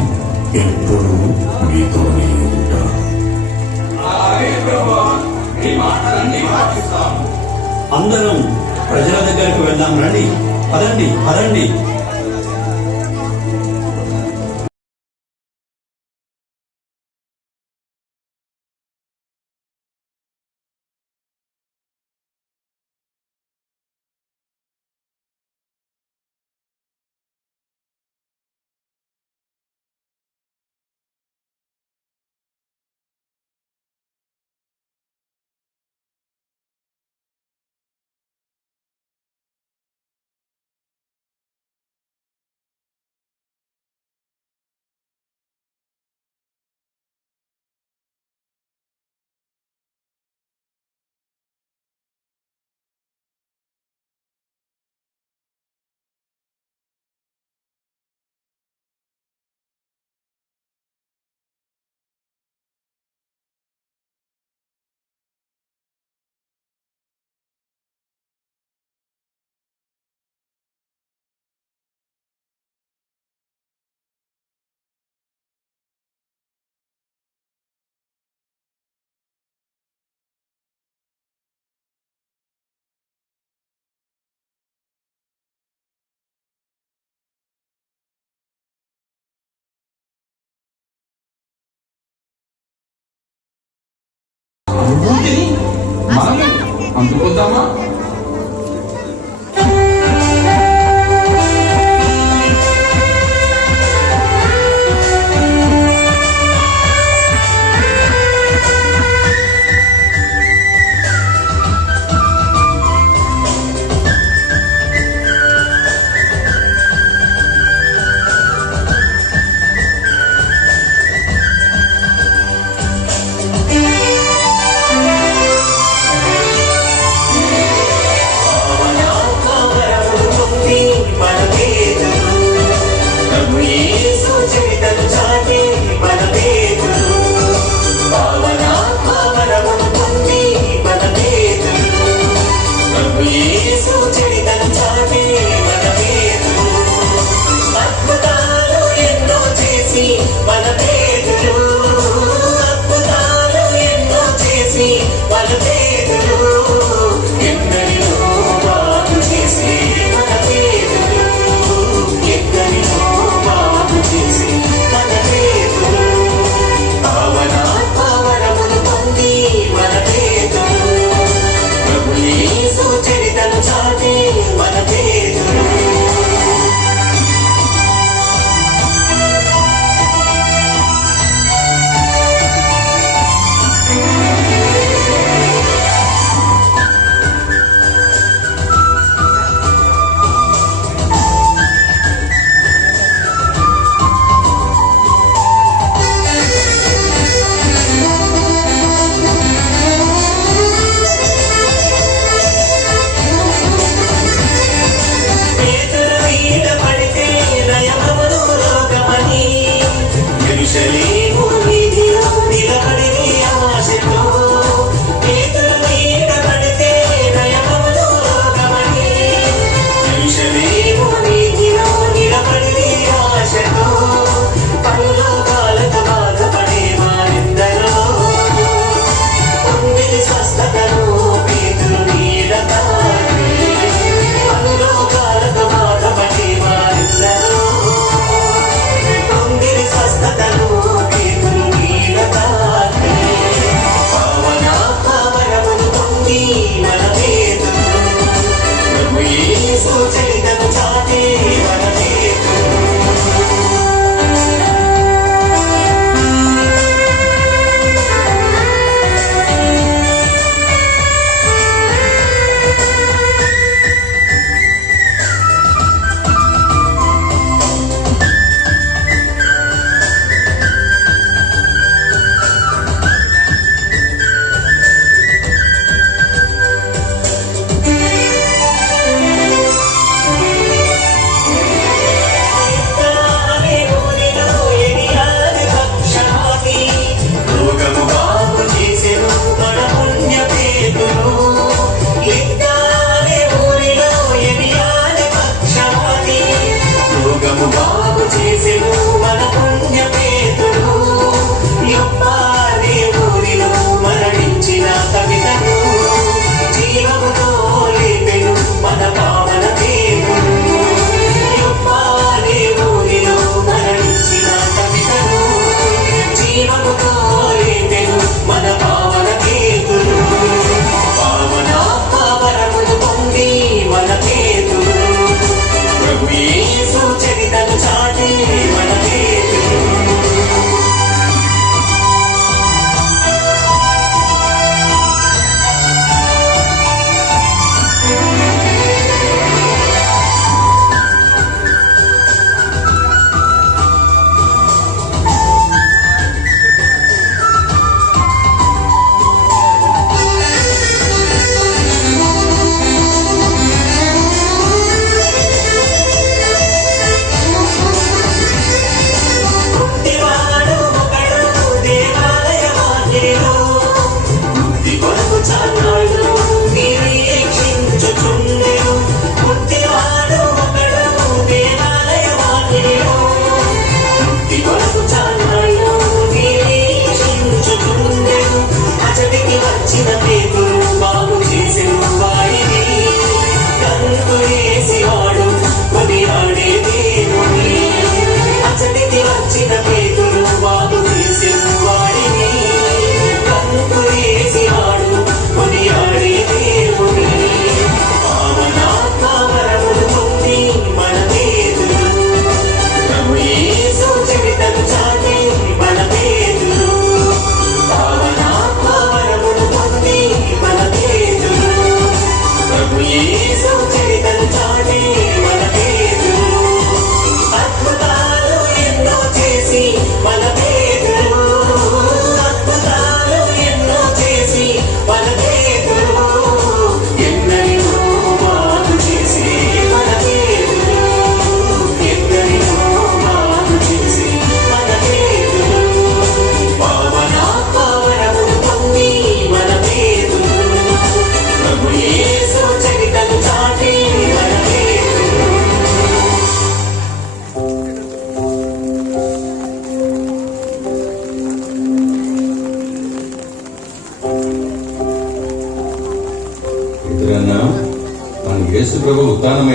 ఎప్పుడు మీతోనే ఉంటాను. అందరం ప్రజల దగ్గరకు వెళ్దాం రండి. పదండి పదండి.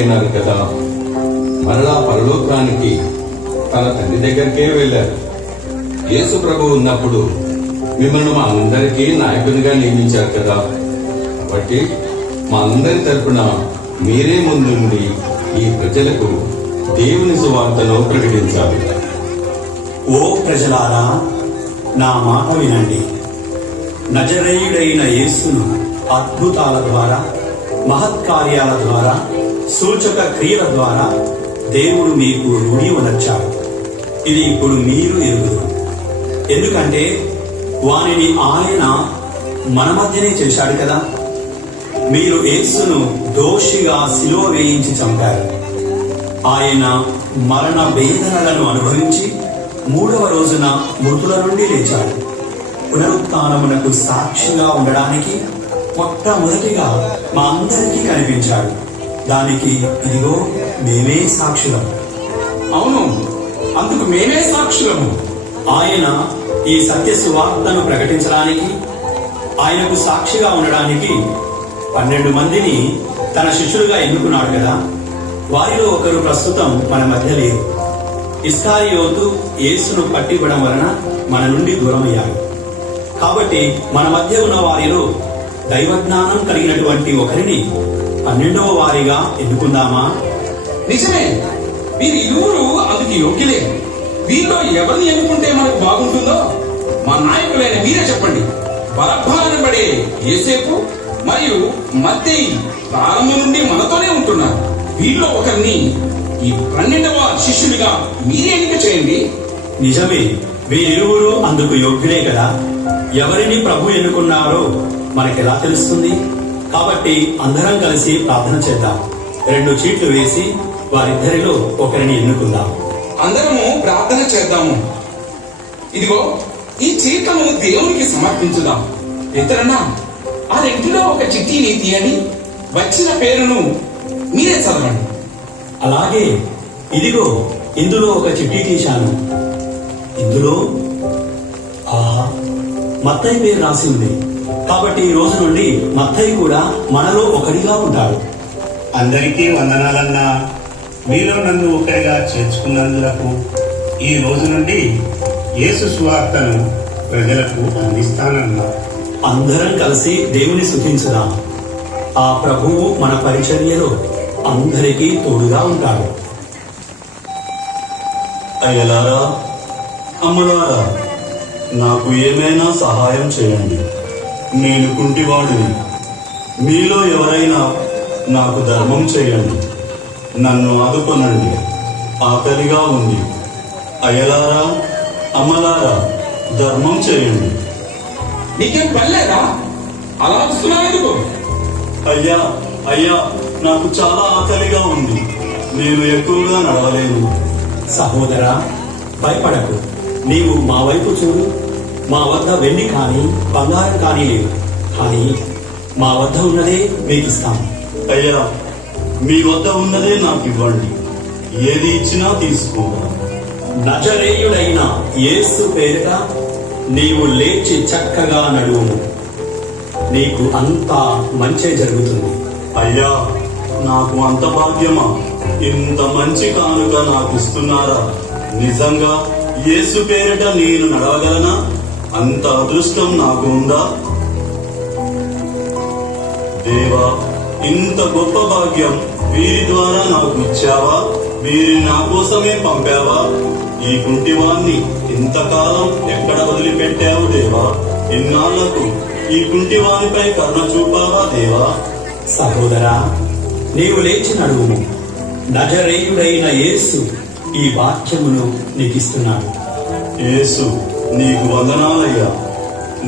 అయినారు కదా, మరలా పరలోకానికి తన తండ్రి దగ్గరికే వెళ్ళారు. యేసు ప్రభు ఉన్నప్పుడు మిమ్మల్ని మా అందరికీ నాయకునిగా నియమించారు కదా, కాబట్టి మా అందరి తరపున మీరే ముందుండి ఈ ప్రజలకు దేవుని సువార్తను ప్రకటించాలి. ఓ ప్రజలారా, నా మాట వినండి. నజరేయుడైన యేసును అద్భుతాల ద్వారా, మహత్కార్యాల ద్వారా, సూచక క్రియల ద్వారా దేవుడు మీకు రూఢీవనర్చాడు. ఇది ఇప్పుడు మీరు ఎరుగుదురు. ఎందుకంటే వానిని ఆయన మన మధ్యనే చేశాడు కదా. మీరు యేసును దోషిగా సిలువ వేయించి చంపారు. ఆయన మరణ వేదనలను అనుభవించి 3వ రోజున మృతుల నుండి లేచాడు. పునరుత్థానమునకు సాక్షిగా ఉండడానికి మొట్టమొదటిగా మా అందరికీ కనిపించాడు. దానికి ఇదిగో మేమే సాక్షులం. అవును, అందుకు మేమే సాక్షులము. ఆయన ఈ సత్య సువార్తను ప్రకటించడానికి, ఆయనకు సాక్షిగా ఉండడానికి 12 మందిని తన శిష్యులుగా ఎన్నుకున్నాడు కదా. వారిలో ఒకరు ప్రస్తుతం మన మధ్య లేరు. ఇస్కారియోతు యేసును పట్టివ్వడం వలన మన నుండి దూరమయ్యాడు. కాబట్టి మన మధ్య ఉన్న వారిలో దైవజ్ఞానం కలిగినటువంటి ఒకరిని 12వ వారిగా ఎన్నుకుందామా? నిజమే, వీరు ఇరువురు అందుకు యోగ్యులే. వీరిలో ఎవరిని ఎన్నుకుంటే మనకు బాగుంటుందో మా నాయకులైన మీరే చెప్పండి. బరబ్బా అనబడే యేసేపు మరియు మత్తయి ప్రారంభం నుండి మనతోనే ఉంటున్నారు. వీరిలో ఒకరిని ఈ 12వ శిష్యుడిగా మీరే ఎన్నిక చేయండి. నిజమే, వీరిరువురు అందుకు యోగ్యులే కదా. ఎవరిని ప్రభు ఎన్నుకున్నారో మనకెలా తెలుస్తుంది? కాబట్టి అందరం కలిసి ప్రార్థన చేద్దాం. 2 చీట్లు వేసి వారిద్దరిలో ఒకరిని ఎన్నుకుందాం. అందరము ప్రార్థన చేద్దాము. ఇదిగో ఈ చీట్లను దేవునికి సమర్పించుదాం. ఇతరన్నా ఆ రెంటిలో ఒక చిట్టిని తీయండి. వచ్చిన పేరును మీరే చదవండి. అలాగే, ఇదిగో ఇందులో ఒక చిట్టి తీశాను. ఇందులో మత్తయి పేరు రాసి ఉంది. కాబట్టి ఈ రోజు నుండి మత్తయి కూడా మనలో ఒకరిగా ఉంటాడు. అందరికీ వందనాలన్నా. మీలో నన్ను ఒకరిగా చేర్చుకున్నందులకు ఈ రోజు నుండి యేసు సువార్తను ప్రజలకు అందిస్తానన్నా. అందరం కలిసి దేవుని స్తుతించుదాం. ఆ ప్రభువు మన పరిచర్యలో అందరికీ తోడుగా ఉంటాడు. అయ్యలారా, అమ్మలారా, నాకు ఏమైనా సహాయం చేయండి. నేను కుంటివాడిని. మీలో ఎవరైనా నాకు ధర్మం చేయండి. నన్ను ఆదుకొనండి. ఆకలిగా ఉంది. అయ్యలారా, అమ్మలారా, ధర్మం చేయండి. నీకేం పనిలేదా? అలా వస్తున్నావు? అయ్యా, అయ్యా, నాకు చాలా ఆకలిగా ఉంది. నేను ఎక్కువగా నడవలేను. సహోదరా, భయపడకు. నీవు మా వైపు చూడు. మా వద్ద వెండి కానీ బంగారం కానీ లేవు, కానీ మా వద్ద ఉన్నదే మీకు ఇస్తాము. అయ్యా, మీ వద్ద ఉన్నదే నాకు ఇవ్వండి. ఏది ఇచ్చినా తీసుకుంటా. నజరేయుడైన యేసు పేరిట నీవు లేచి చక్కగా నడువుము. నీకు అంతా మంచే జరుగుతుంది. అయ్యా, నాకు అంత భాగ్యమా? ఇంత మంచి కానుక నాకు ఇస్తున్నారా? నిజంగా యేసు పేరిట నేను నడవగలనా? అంత అదృష్టం నాకు ఉందా? దేవా, ఇంత గొప్ప భాగ్యం వీరి ద్వారా నాకు ఇచ్చావా? వీరిని నా కోసమే పంపావా? ఈ కుంటివాణ్ణి ఇంతకాలం ఎక్కడ వదిలిపెట్టావు దేవా? ఇన్నాళ్లకు ఈ కుంటివానిపై కరుణ చూపావా దేవా? సహోదరా, నీవు లేచి నడువుము. నజరేయుడైన యేసు ఈ వాక్యమును నీకిస్తున్నాడు. యేసు, నీకు వందనాలయ్యా.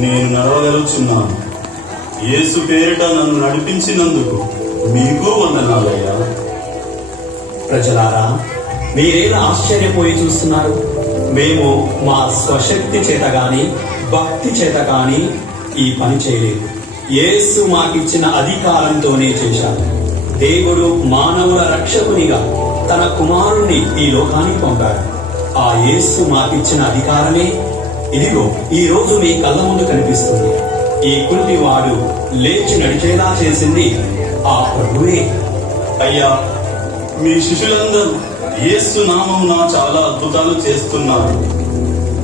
నేను నడవగలుగుతున్నాను. యేసు పేరిట నన్ను నడిపించినందుకు మీకు వందనాలయ్యా. ప్రజలారా, మీరేలా ఆశ్చర్యపోయి చూస్తున్నారు? మేము మా స్వశక్తి చేత గాని భక్తి చేత గాని ఈ పని చేయలేదు. యేసు మాకిచ్చిన అధికారంతోనే చేశాడు. దేవుడు మానవుల రక్షకునిగా తన కుమారుణ్ణి ఈ లోకానికి పంపాడు. ఆ యేసు మాకిచ్చిన అధికారమే ఇదిగో ఈ రోజు మీ కళ్ళ ముందు కనిపిస్తుంది. ఈ కుంటివాడు లేచి నడిచేలా చేసింది ఆ ప్రభువే. అయ్యా, మీ శిష్యులందరూ యేసు నామమున చాలా అద్భుతాలు చేస్తున్నారు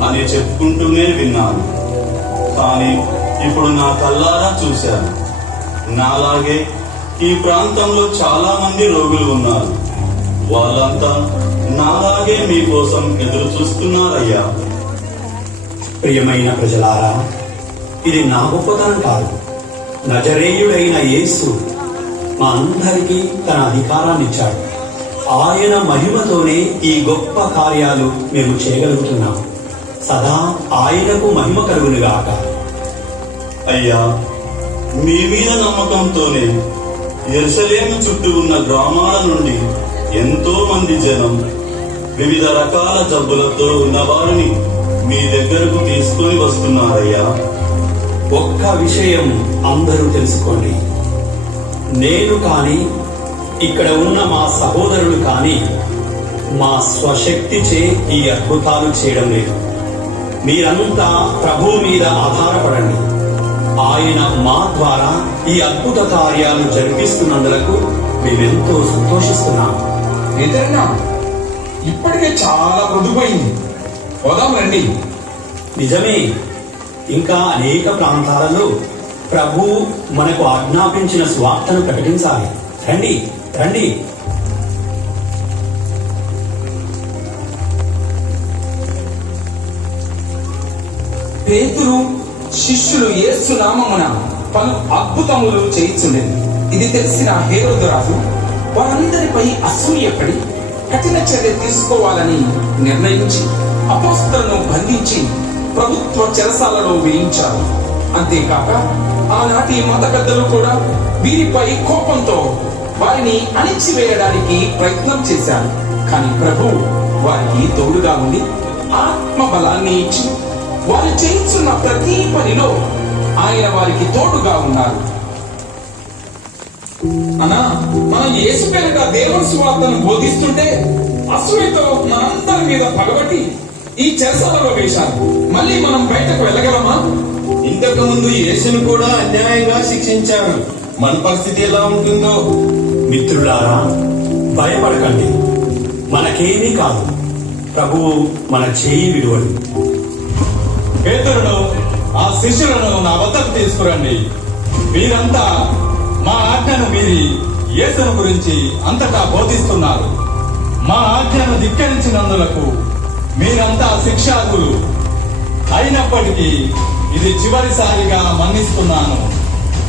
అని చెప్పుకుంటూనే విన్నాను. కానీ ఇప్పుడు నా కళ్ళారా చూశాను. నాలాగే ఈ ప్రాంతంలో చాలా మంది రోగులు ఉన్నారు. వాళ్ళంతా నాలాగే మీకోసం ఎదురు చూస్తున్నారయ్యా. ప్రియమైన ప్రజలారా, ఇది నా గొప్పతనం కాదు. నజరేయుడైన యేసు మా అందరికీ తన అధికారాన్ని ఇచ్చాడు. ఆయన మహిమతోనే ఈ గొప్ప కార్యాలు మేము చేయగలుగుతున్నాం. సదా ఆయనకు మహిమ కలుగునుగాక. అయ్యా, మీ మీద నమ్మకంతోనే యెరూషలేము చుట్టూ ఉన్న గ్రామాల నుండి ఎంతో మంది జనం వివిధ రకాల జబ్బులతో ఉన్నవారిని మీ దగ్గరకు తీసుకుని వస్తున్నారయ్యా. ఒక్క విషయం అందరూ తెలుసుకోండి. నేను కానీ ఇక్కడ ఉన్న మా సహోదరులు కానీ మా స్వశక్తిచే ఈ అద్భుతాలు చేయడం లేదు. మీరంతా ప్రభువు మీద ఆధారపడండి. ఆయన మా ద్వారా ఈ అద్భుత కార్యాలు జరిపిస్తున్నందులకు మేమెంతో సంతోషిస్తున్నాం. ఎదురన్నా ఇప్పటికే చాలా పొద్దుపోయింది, పోదాం రండి. నిజమే, ఇంకా అనేక ప్రాంతాలలో ప్రభు మనకు ఆజ్ఞాపించిన స్వార్థను ప్రకటించాలి. రండి రండి. పేతురు శిష్యులు యేసు నామమున పలు అద్భుతములు చేయించుండేది. ఇది తెలిసిన హేరోదు రాజు వారందరిపై అసూయపడి కఠిన చర్య తీసుకోవాలని నిర్ణయించి అపోస్తలను బంధించి ప్రభుత్వ చెరసాలలో వేయించారు. అంతేకాక ఆనాటి మత పెద్దలు కూడా వీరిపై కోపంతో వారిని అణిచివేయడానికి ప్రయత్నం చేశారు. కానీ ప్రభు వారికి తోడుగా ఉండి ఆత్మ బలాన్ని ఇచ్చి వారు చేయించున్న ప్రతి పనిలో ఆయన వారికి తోడుగా ఉన్నారు. అన్నా, మనం యేసు పేరిట దేవుని సువార్తను బోధిస్తుంటే అసూయతో మనందరి మీద పగబట్టి ఈ చెరసాలలో వేశారు. మళ్ళీ మనం బయటకు వెళ్ళగలమా? ఇంతకు ముందు యేసును కూడా అన్యాయంగా శిక్షించారు. మన పరిస్థితి ఎలా ఉంటుందో. మిత్రులారా, భయపడకండి. మనకేమీ కాదు. ప్రభువు మన చేయి విడువడు. పేతురును ఆ శిష్యులను నా వద్దకు తీసుకురండి. వీరంతా మా ఆజ్ఞను మీరి యేసును గురించి అంతటా బోధిస్తున్నారు. మా ఆజ్ఞను ధిక్కరించినందులకు మీరంతా శిక్షార్హులు. అయినప్పటికీ ఇది చివరిసారిగా మన్నిస్తున్నాను.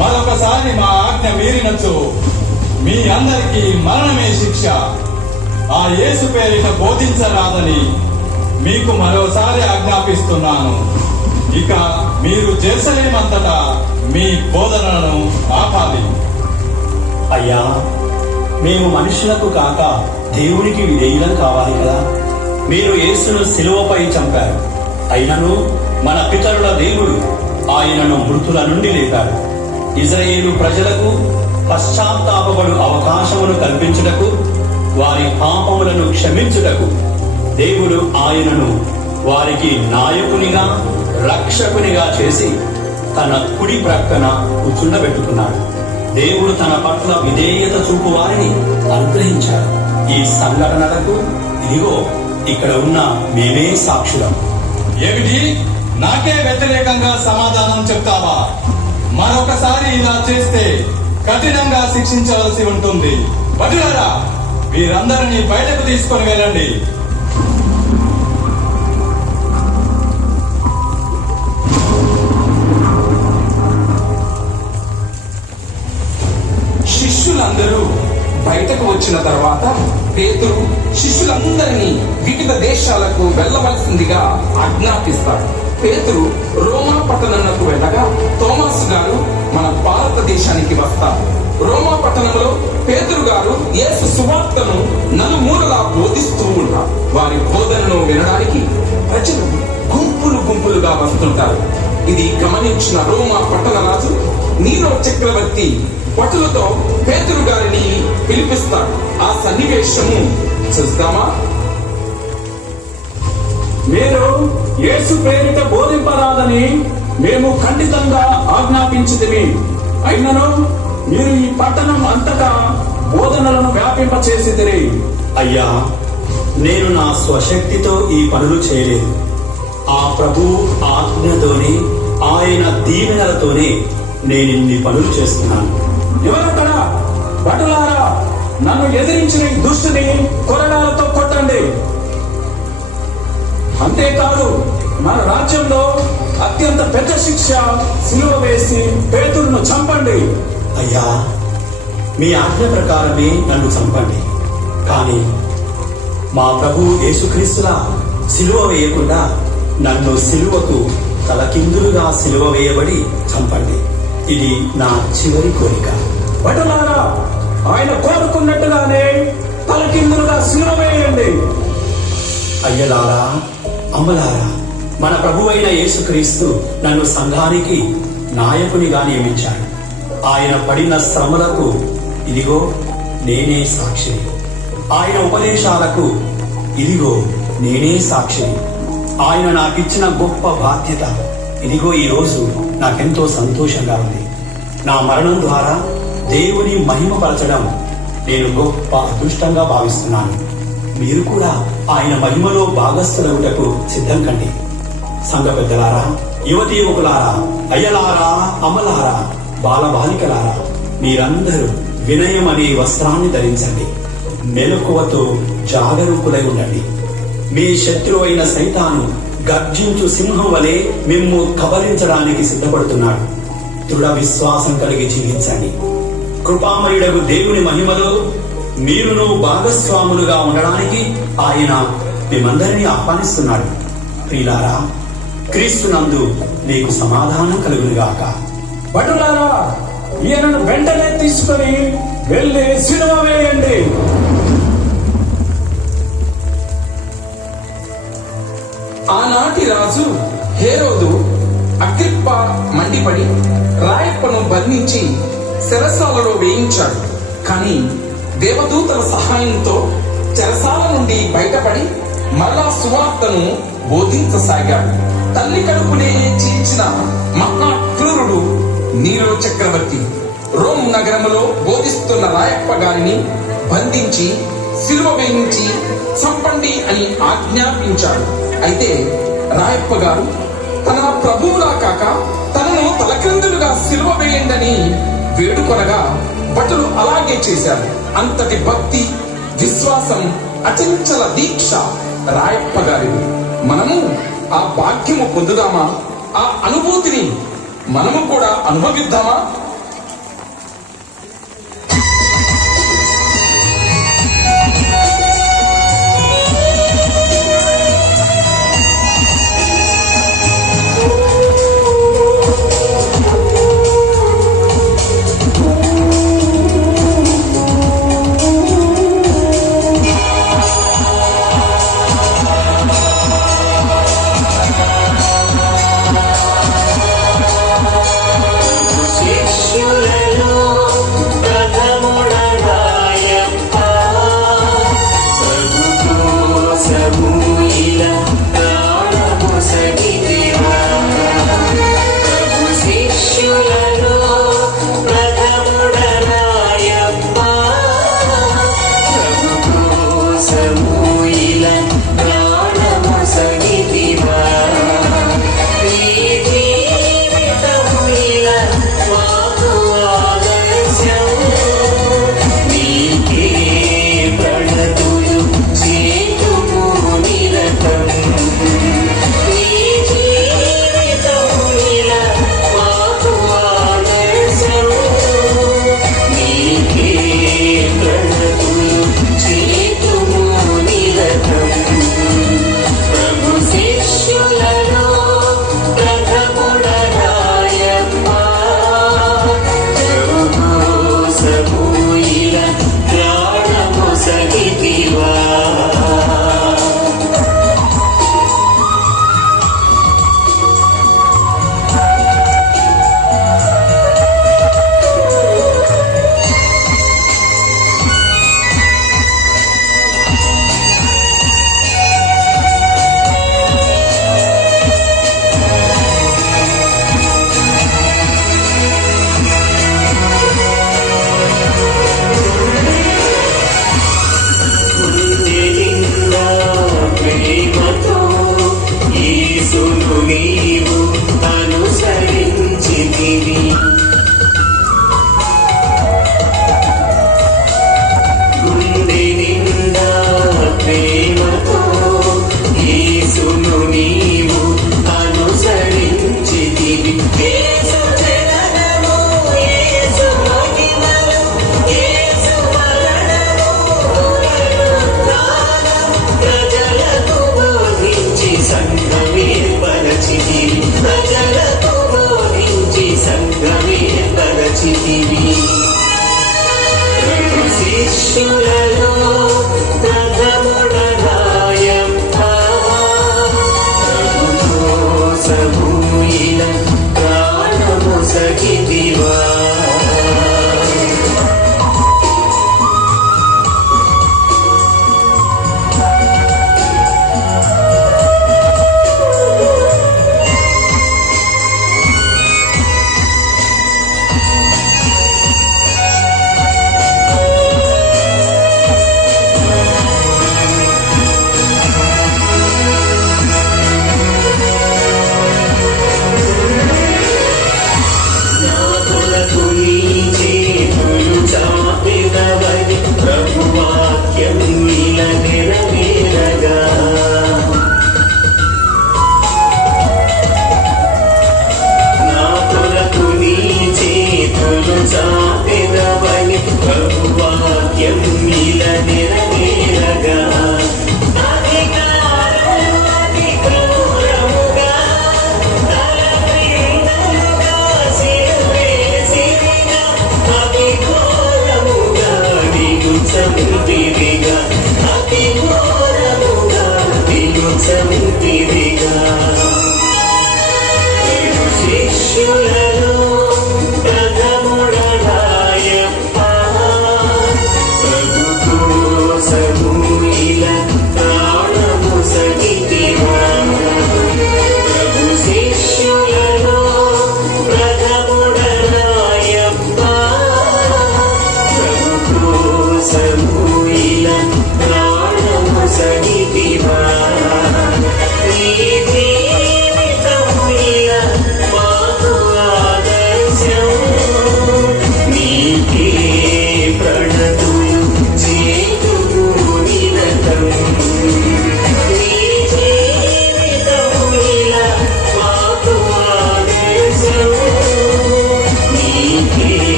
మరొకసారి మా ఆజ్ఞ మీరినచో మీ అందరికీ మరణమే శిక్ష. ఆ యేసు పేరిట బోధించరాదని మీకు మరోసారి ఆజ్ఞాపిస్తున్నాను. ఇక మీరు జెరూసలేమంతటా మీ బోధనలను ఆపాలి. అయ్యా, మేము మనుషులకు కాక దేవునికి విధేయులం కావాలి కదా. మీరు యేసును శిలువపై చంపారు. అయినను మన పితరుల దేవుడు ఆయనను మృతుల నుండి లేపాడు. ఇశ్రాయేలు ప్రజలకు పశ్చాత్తాపపడు అవకాశమును కల్పించుటకు, వారి పాపములను క్షమించుటకు దేవుడు ఆయనను వారికి నాయకునిగా రక్షకునిగా చేసి తన కుడి ప్రక్కన కూర్చుండబెట్టుకున్నాడు. దేవుడు తన పట్ల విధేయత చూపు వారిని అనుగ్రహించాడు. ఈ సంఘటనలకు ఇదిగో ఇక్కడ ఉన్న మేమే సాక్షులం. ఏమిటి, నాకే వ్యతిరేకంగా సమాధానం చెప్తావా? మరొకసారి ఇలా చేస్తే కఠినంగా శిక్షించవలసి ఉంటుంది. వదిలారా, వీరందరినీ బయటకు తీసుకొని వెళ్ళండి. శిష్యులందరూ బయటకు వచ్చిన తర్వాత పేతురు శిష్యులందరినీ వివిధ దేశాలకు వెళ్ళవలసిందిగా ఆజ్ఞాపిస్తాడు. పేతురు రోమా పట్టణంకు వెళ్ళగా తోమాసు గారు మన భారతదేశానికి వస్తారు. రోమా పట్టణంలో పేతురు గారు యేసు సువార్తను నలుమూలలా బోధిస్తూ ఉంటారు. వారి బోధనను వినడానికి ప్రజలు గుంపులు గుంపులుగా వస్తుంటారు. ఇది గమనించిన రోమా పట్టణ రాజు నీరో చక్రవర్తి భటులతో పేతురు గారిని పిలిపిస్తాడు. ఆ సన్నివేశము చూస్తామా? మీరు యేసు పేరిట బోధింపరాదని మేము ఖండితంగా ఆజ్ఞాపించితిమి. అయినను మీరు ఈ పట్టణం అంతటా బోధనలను వ్యాపింపచేసితిరి. అయ్యా, నేను నా స్వశక్తితో ఈ పనులు చేయలేదు. ఆ ప్రభు ఆజ్ఞతోనే, ఆయన దీవెనలతోనే నేనిన్ని పనులు చేస్తున్నాను. ఎవరక్కడ? భటులారా, నన్ను ఎదిరించిన ఈ దుష్టుని కొరడాలతో కొట్టండి. అంతేకాదు, మన రాజ్యంలో అత్యంత పెద్ద శిక్ష, సిలువ వేసి పేతురును చంపండి. అయ్యా, మీ ఆజ్ఞ ప్రకారమే నన్ను చంపండి. కానీ మా ప్రభు యేసుక్రీస్తులా సిలువ వేయకుండా నన్ను సిలువకు తలకిందులుగా సిలువ వేయబడి చంపండి. ఇది నా చివరి కోరిక. భటులారా, ఆయన కోరుకున్నట్టుగానే తలకిందులుగా సిలువ వేయండి. అయ్యలారా, అమ్మలారా, మన ప్రభువైన యేసుక్రీస్తు నన్ను సంఘానికి నాయకునిగా నియమించాడు. ఆయన పడిన శ్రమలకు ఇదిగో నేనే సాక్షిని. ఆయన ఉపదేశాలకు ఇదిగో నేనే సాక్షిని. ఆయన నాకిచ్చిన గొప్ప బాధ్యత ఇదిగో ఈ రోజు నాకెంతో సంతోషంగా ఉంది. నా మరణం ద్వారా దేవుని మహిమపరచడం నేను గొప్ప అదృష్టంగా భావిస్తున్నాను. మీరు కూడా ఆయన మహిమలో భాగస్థులగుటకు సిద్ధం కండి. సంఘ పెద్దలారా, యువతీ యువకులారా, అయ్యలారా, అమ్మలారా, బాలబాలికలారా, మీరందరూ వినయం అనే వస్త్రాన్ని ధరించండి. మెలకువతో జాగరూకులై ఉండండి. మీ శత్రువు అయిన సైతాను గర్జించు సింహం వలె మిమ్ము కబలించడానికి సిద్ధపడుతున్నాడు. దృఢ విశ్వాసం కలిగి జీవించండి. కృపామయుడగు దేవుని మహిమలో మీరును భాగస్వాములుగా ఉండడానికి ఆయన మిమ్మందరినీ ఆహ్వానిస్తున్నాడు. ప్రియులారా, క్రీస్తునందు మీకు సమాధానం కలుగునుగాక. భటులారా, ఈయనను వెంటనే తీసుకొని వెళ్ళి సిలువ వేయండి. ఆనాటి రాజు హేరోదు అగ్రిప్ప మండిపడి రాయప్పను బంధించి చెరసాలలో వేయించాడు. కానీ దేవదూతల సహాయంతో చెరసాల నుండి బయటపడి మరలా సువార్తను బోధించసాగాడు. తల్లి కడుపునే చీల్చిన మహాక్రూరుడు నీరో చక్రవర్తి రోమ్ నగరములో బోధిస్తున్న రాయప్ప గారిని బంధించి సిలువ వేయించి చంపండి అని ఆజ్ఞాపించాడు. అయితే రాయప్ప గారు తన ప్రభువులా కాక తనను తలక్రిందులుగా సిలువ వేయండని వేడుకొనగా భటులు అలాగే చేశారు. అంతటి భక్తి, విశ్వాసం, అచంచల దీక్ష రాయప్ప గారిది. మనము ఆ భాగ్యము పొందుదామా? ఆ అనుభూతిని మనము కూడా అనుభవిద్దామా? శిక్ష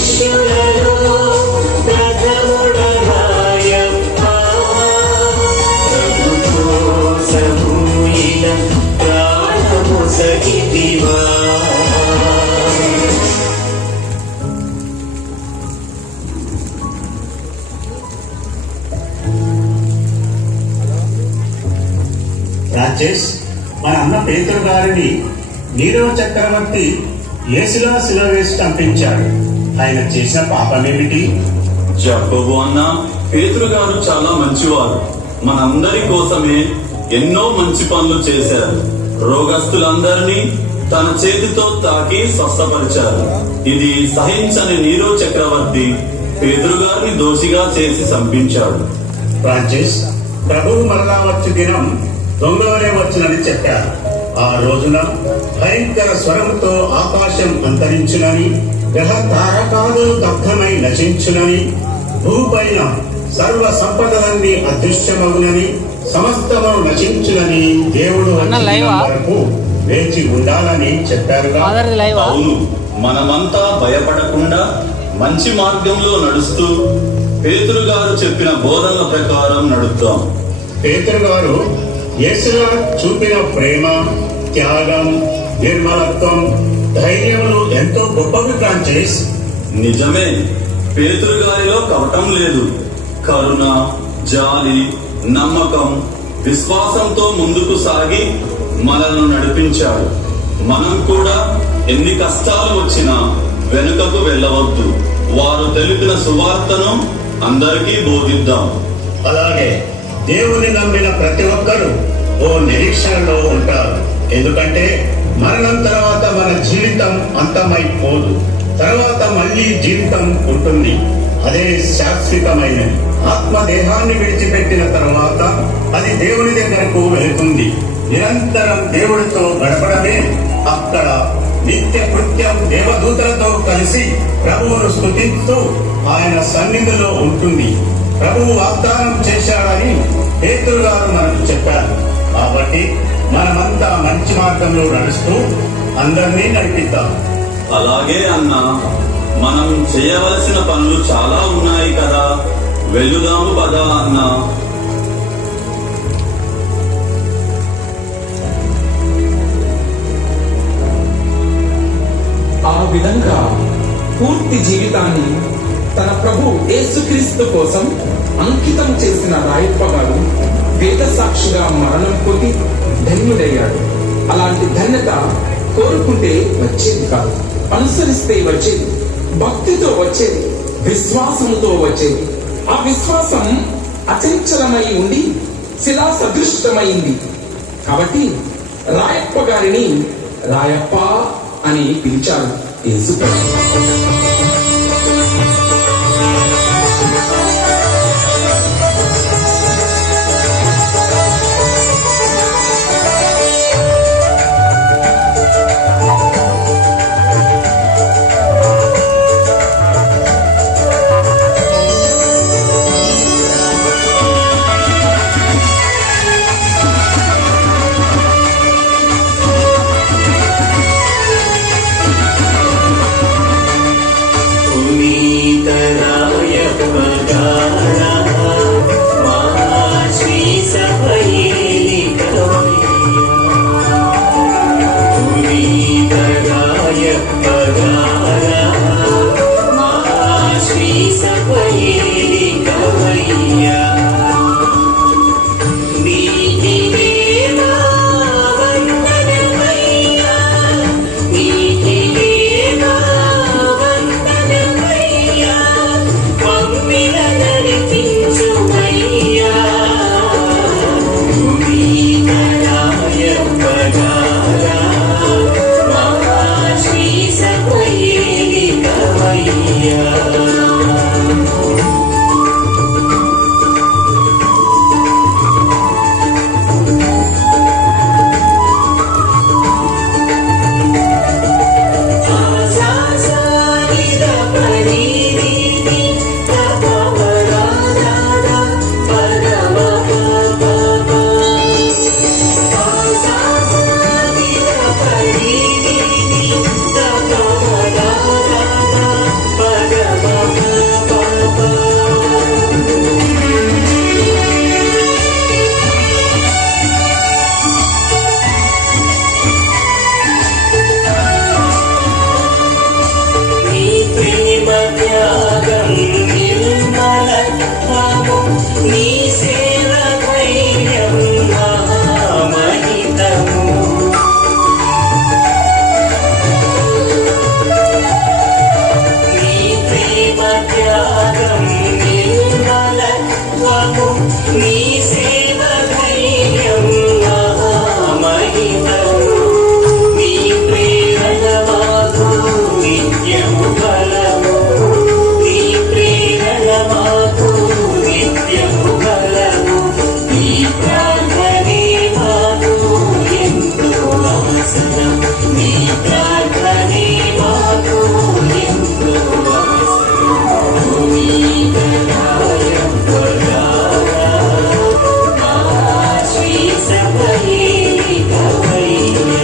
శిష్యులలో ప్రథముడరాయప్ప ప్రభు కోసము ఇలా ప్రాణము సగితివా. రాజేష్, మన అన్న పేతురు గారిని నీరో చక్రవర్తి యేసులా శిలువ వేసి చంపించాడు. ఆయన చేసిన పాపమేమిటి? జబ్బు అన్న పేతురు గారు చాలా మంచివారు. మనందరి కోసమే ఎన్నో మంచి పనులు చేశారు. రోగస్తులందరినీ తన చేతితో తాకి స్వస్థపరిచారు. ఇది సహించని నీరో చక్రవర్తి పేతురు గారిని దోషిగా చేసి చంపించాడు. రాజేష్, ప్రభువు మరలా వచ్చే దినం దొంగవరే వచ్చునని చెప్పారు. ఆ రోజున భయంకర స్వరముతో ఆకాశం అంతరించునని, గ్రహ తారకాదులు దగ్ధమై నశించునని, భూపైన సర్వ సంపదలన్నీ అదృశ్యమగునని, సమస్తము నశించునని దేవుడు వచ్చిన వరకు వేచి ఉండాలని చెప్పారుగా. అవును, మనమంతా భయపడకుండా మంచి మార్గంలో నడుస్తూ పేతురు గారు చెప్పిన బోధనల ప్రకారం నడుద్దాం. పేతురు గారు యేసుగా చూపిన ప్రేమ, త్యాగం, నిర్మలత్వం, ధైర్యములు ఎంతో గొప్పవి ఫ్రాన్సిస్. నిజమే, పేతురు గారిలో కపటం లేదు. కరుణ, జాలి, నమ్మకం, విశ్వాసంతో ముందుకు సాగి మనల్ని నడిపించాడు. మనం కూడా ఎన్ని కష్టాలు వచ్చినా వెనుకకు వెళ్ళవద్దు. వారు తెలిపిన సువార్తను అందరికీ బోధిద్దాం. అలాగే దేవుని నమ్మిన ప్రతి ఒక్కరూ ఓ నిరీక్షణలో ఉంటారు. ఎందుకంటే మరణం తర్వాత మన జీవితం అంతమైపోదు. తర్వాత మళ్ళీ జీవితం ఉంటుంది. అదే శాశ్వతమైనది. ఆత్మ దేహాన్ని విడిచిపెట్టిన తర్వాత అది దేవుని దగ్గరకు వెళుతుంది. నిరంతరం దేవుడితో గడపడమే అక్కడ నిత్య కృత్యం. దేవదూతలతో కలిసి ప్రభువును స్తుతిస్తూ ఆయన సన్నిధిలో ఉంటుంది. ప్రభువు వాగ్దానం చేశాడని పేతురు గారు మనకు చెప్పారు. కాబట్టి మనమంతా మంచి మార్గంలో నడుస్తూ అందరినీ నడిపిద్దాం. అలాగే అన్న, మనం చేయవలసిన పనులు చాలా ఉన్నాయి కదా, వెళ్ళుదాము పదా అన్న. ఆ విధంగా పూర్తి జీవితాన్ని తన ప్రభు యేసుక్రీస్తు కోసం అంకితం చేసిన రాయప్ప గారు వేద సాక్షిగా మరణం పొంది ధన్యుడయ్యాడు. అలాంటి ధన్యత కోరుకుంటే వచ్చేది కాదు, అనుసరిస్తే వచ్చేది, భక్తితో వచ్చేది, విశ్వాసంతో వచ్చేది. ఆ విశ్వాసం అచంచలమై ఉండి శిలా సదృష్టమైంది. కాబట్టి రాయప్ప గారిని రాయప్ప అని పిలిచారు యేసు ప్రభు. నీ సేవ ధైర్యం మహితము నీ ప్రేమ త్యాగం నిర్మలత్వము నీ సేవ ధైర్యం మహితము నీ ప్రేరణ మాకు నిత్యము బలము నీ ప్రేరణ మాకు నిత్యము బలము నీ ప్రార్థనే మాకు ఎంతో అవసరం నీ ప్రార్థనే మాకు ఎంతో అవసరం నీ దయాళం వరాలా ఆశ్రీస భయేలికవయ్యా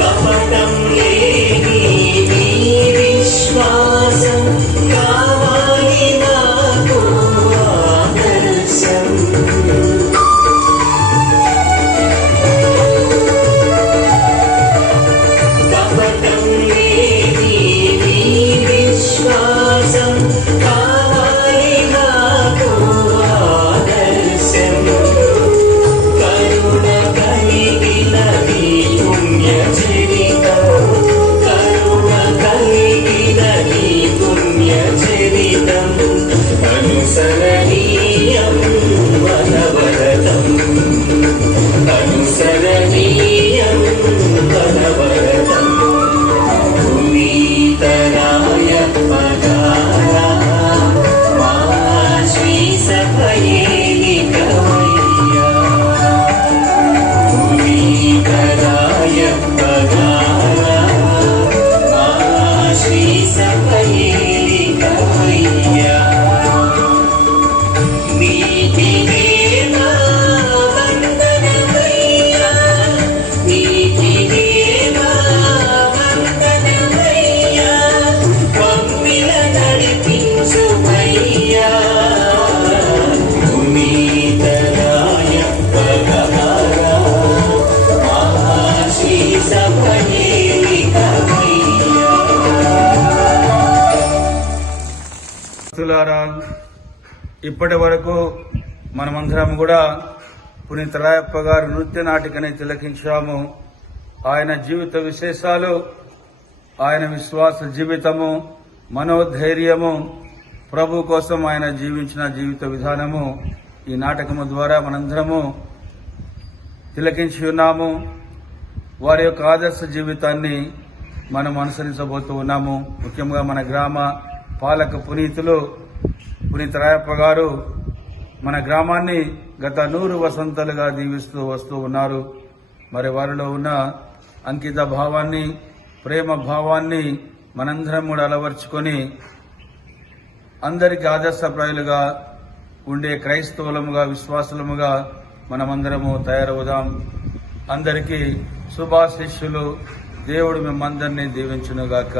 కపటం లేని నీ విశ్వాసం కావాలి నాకు ఆదర్శం కపటం లేని నీ విశ్వాసం కావాలి నాకు ఆదర్శం కరుణ కలిగిన నీ పుణ్య చరితం కరుణ కలిగిన నీ పుణ్య చరితం అనుసరణీయం వనవరతం అనుసరణీయం వనవరతం పునీతరాయ పదారా మా శ్రీ సభయేలికవయ్యా పునీతరాయ పదారా మా శ్రీ సభయేలికవయ్యా నీతినే నా వందనమయ్యా నీతినే నా వందనమయ్యా పంపిల నడిపించుమయ్యా పునీతరాయ పదారా మా శ్రీ సభయేలికవయ్యా భక్తులారా, ఇప్పటి వరకు మనమందరం కూడా పునీత రాయప్ప గారు నృత్య నాటికని తిలకించాము. ఆయన జీవిత విశేషాలు, ఆయన విశ్వాస జీవితము, మనోధైర్యము, ప్రభు కోసం ఆయన జీవించిన జీవిత విధానము ఈ నాటకము ద్వారా మనందరము తిలకించి ఉన్నాము. వారి యొక్క ఆదర్శ జీవితాన్ని మనం అనుసరించబోతూ ఉన్నాము. ముఖ్యంగా మన గ్రామ పాలక పునీతులు పునీత రాయప్ప గారు మన గ్రామాన్ని గత 100 వసంతాలుగా దీవిస్తూ వస్తూ ఉన్నారు. మరి వారిలో ఉన్న అంకిత భావాన్ని, ప్రేమ భావాన్ని మనందరం కూడా అలవర్చుకొని అందరికీ ఆదర్శప్రాయులుగా ఉండే క్రైస్తవులముగా, విశ్వాసులముగా మనమందరము తయారవుదాం. అందరికీ శుభాశిష్యులు. దేవుడు మిమ్మందరినీ దీవించునుగాక.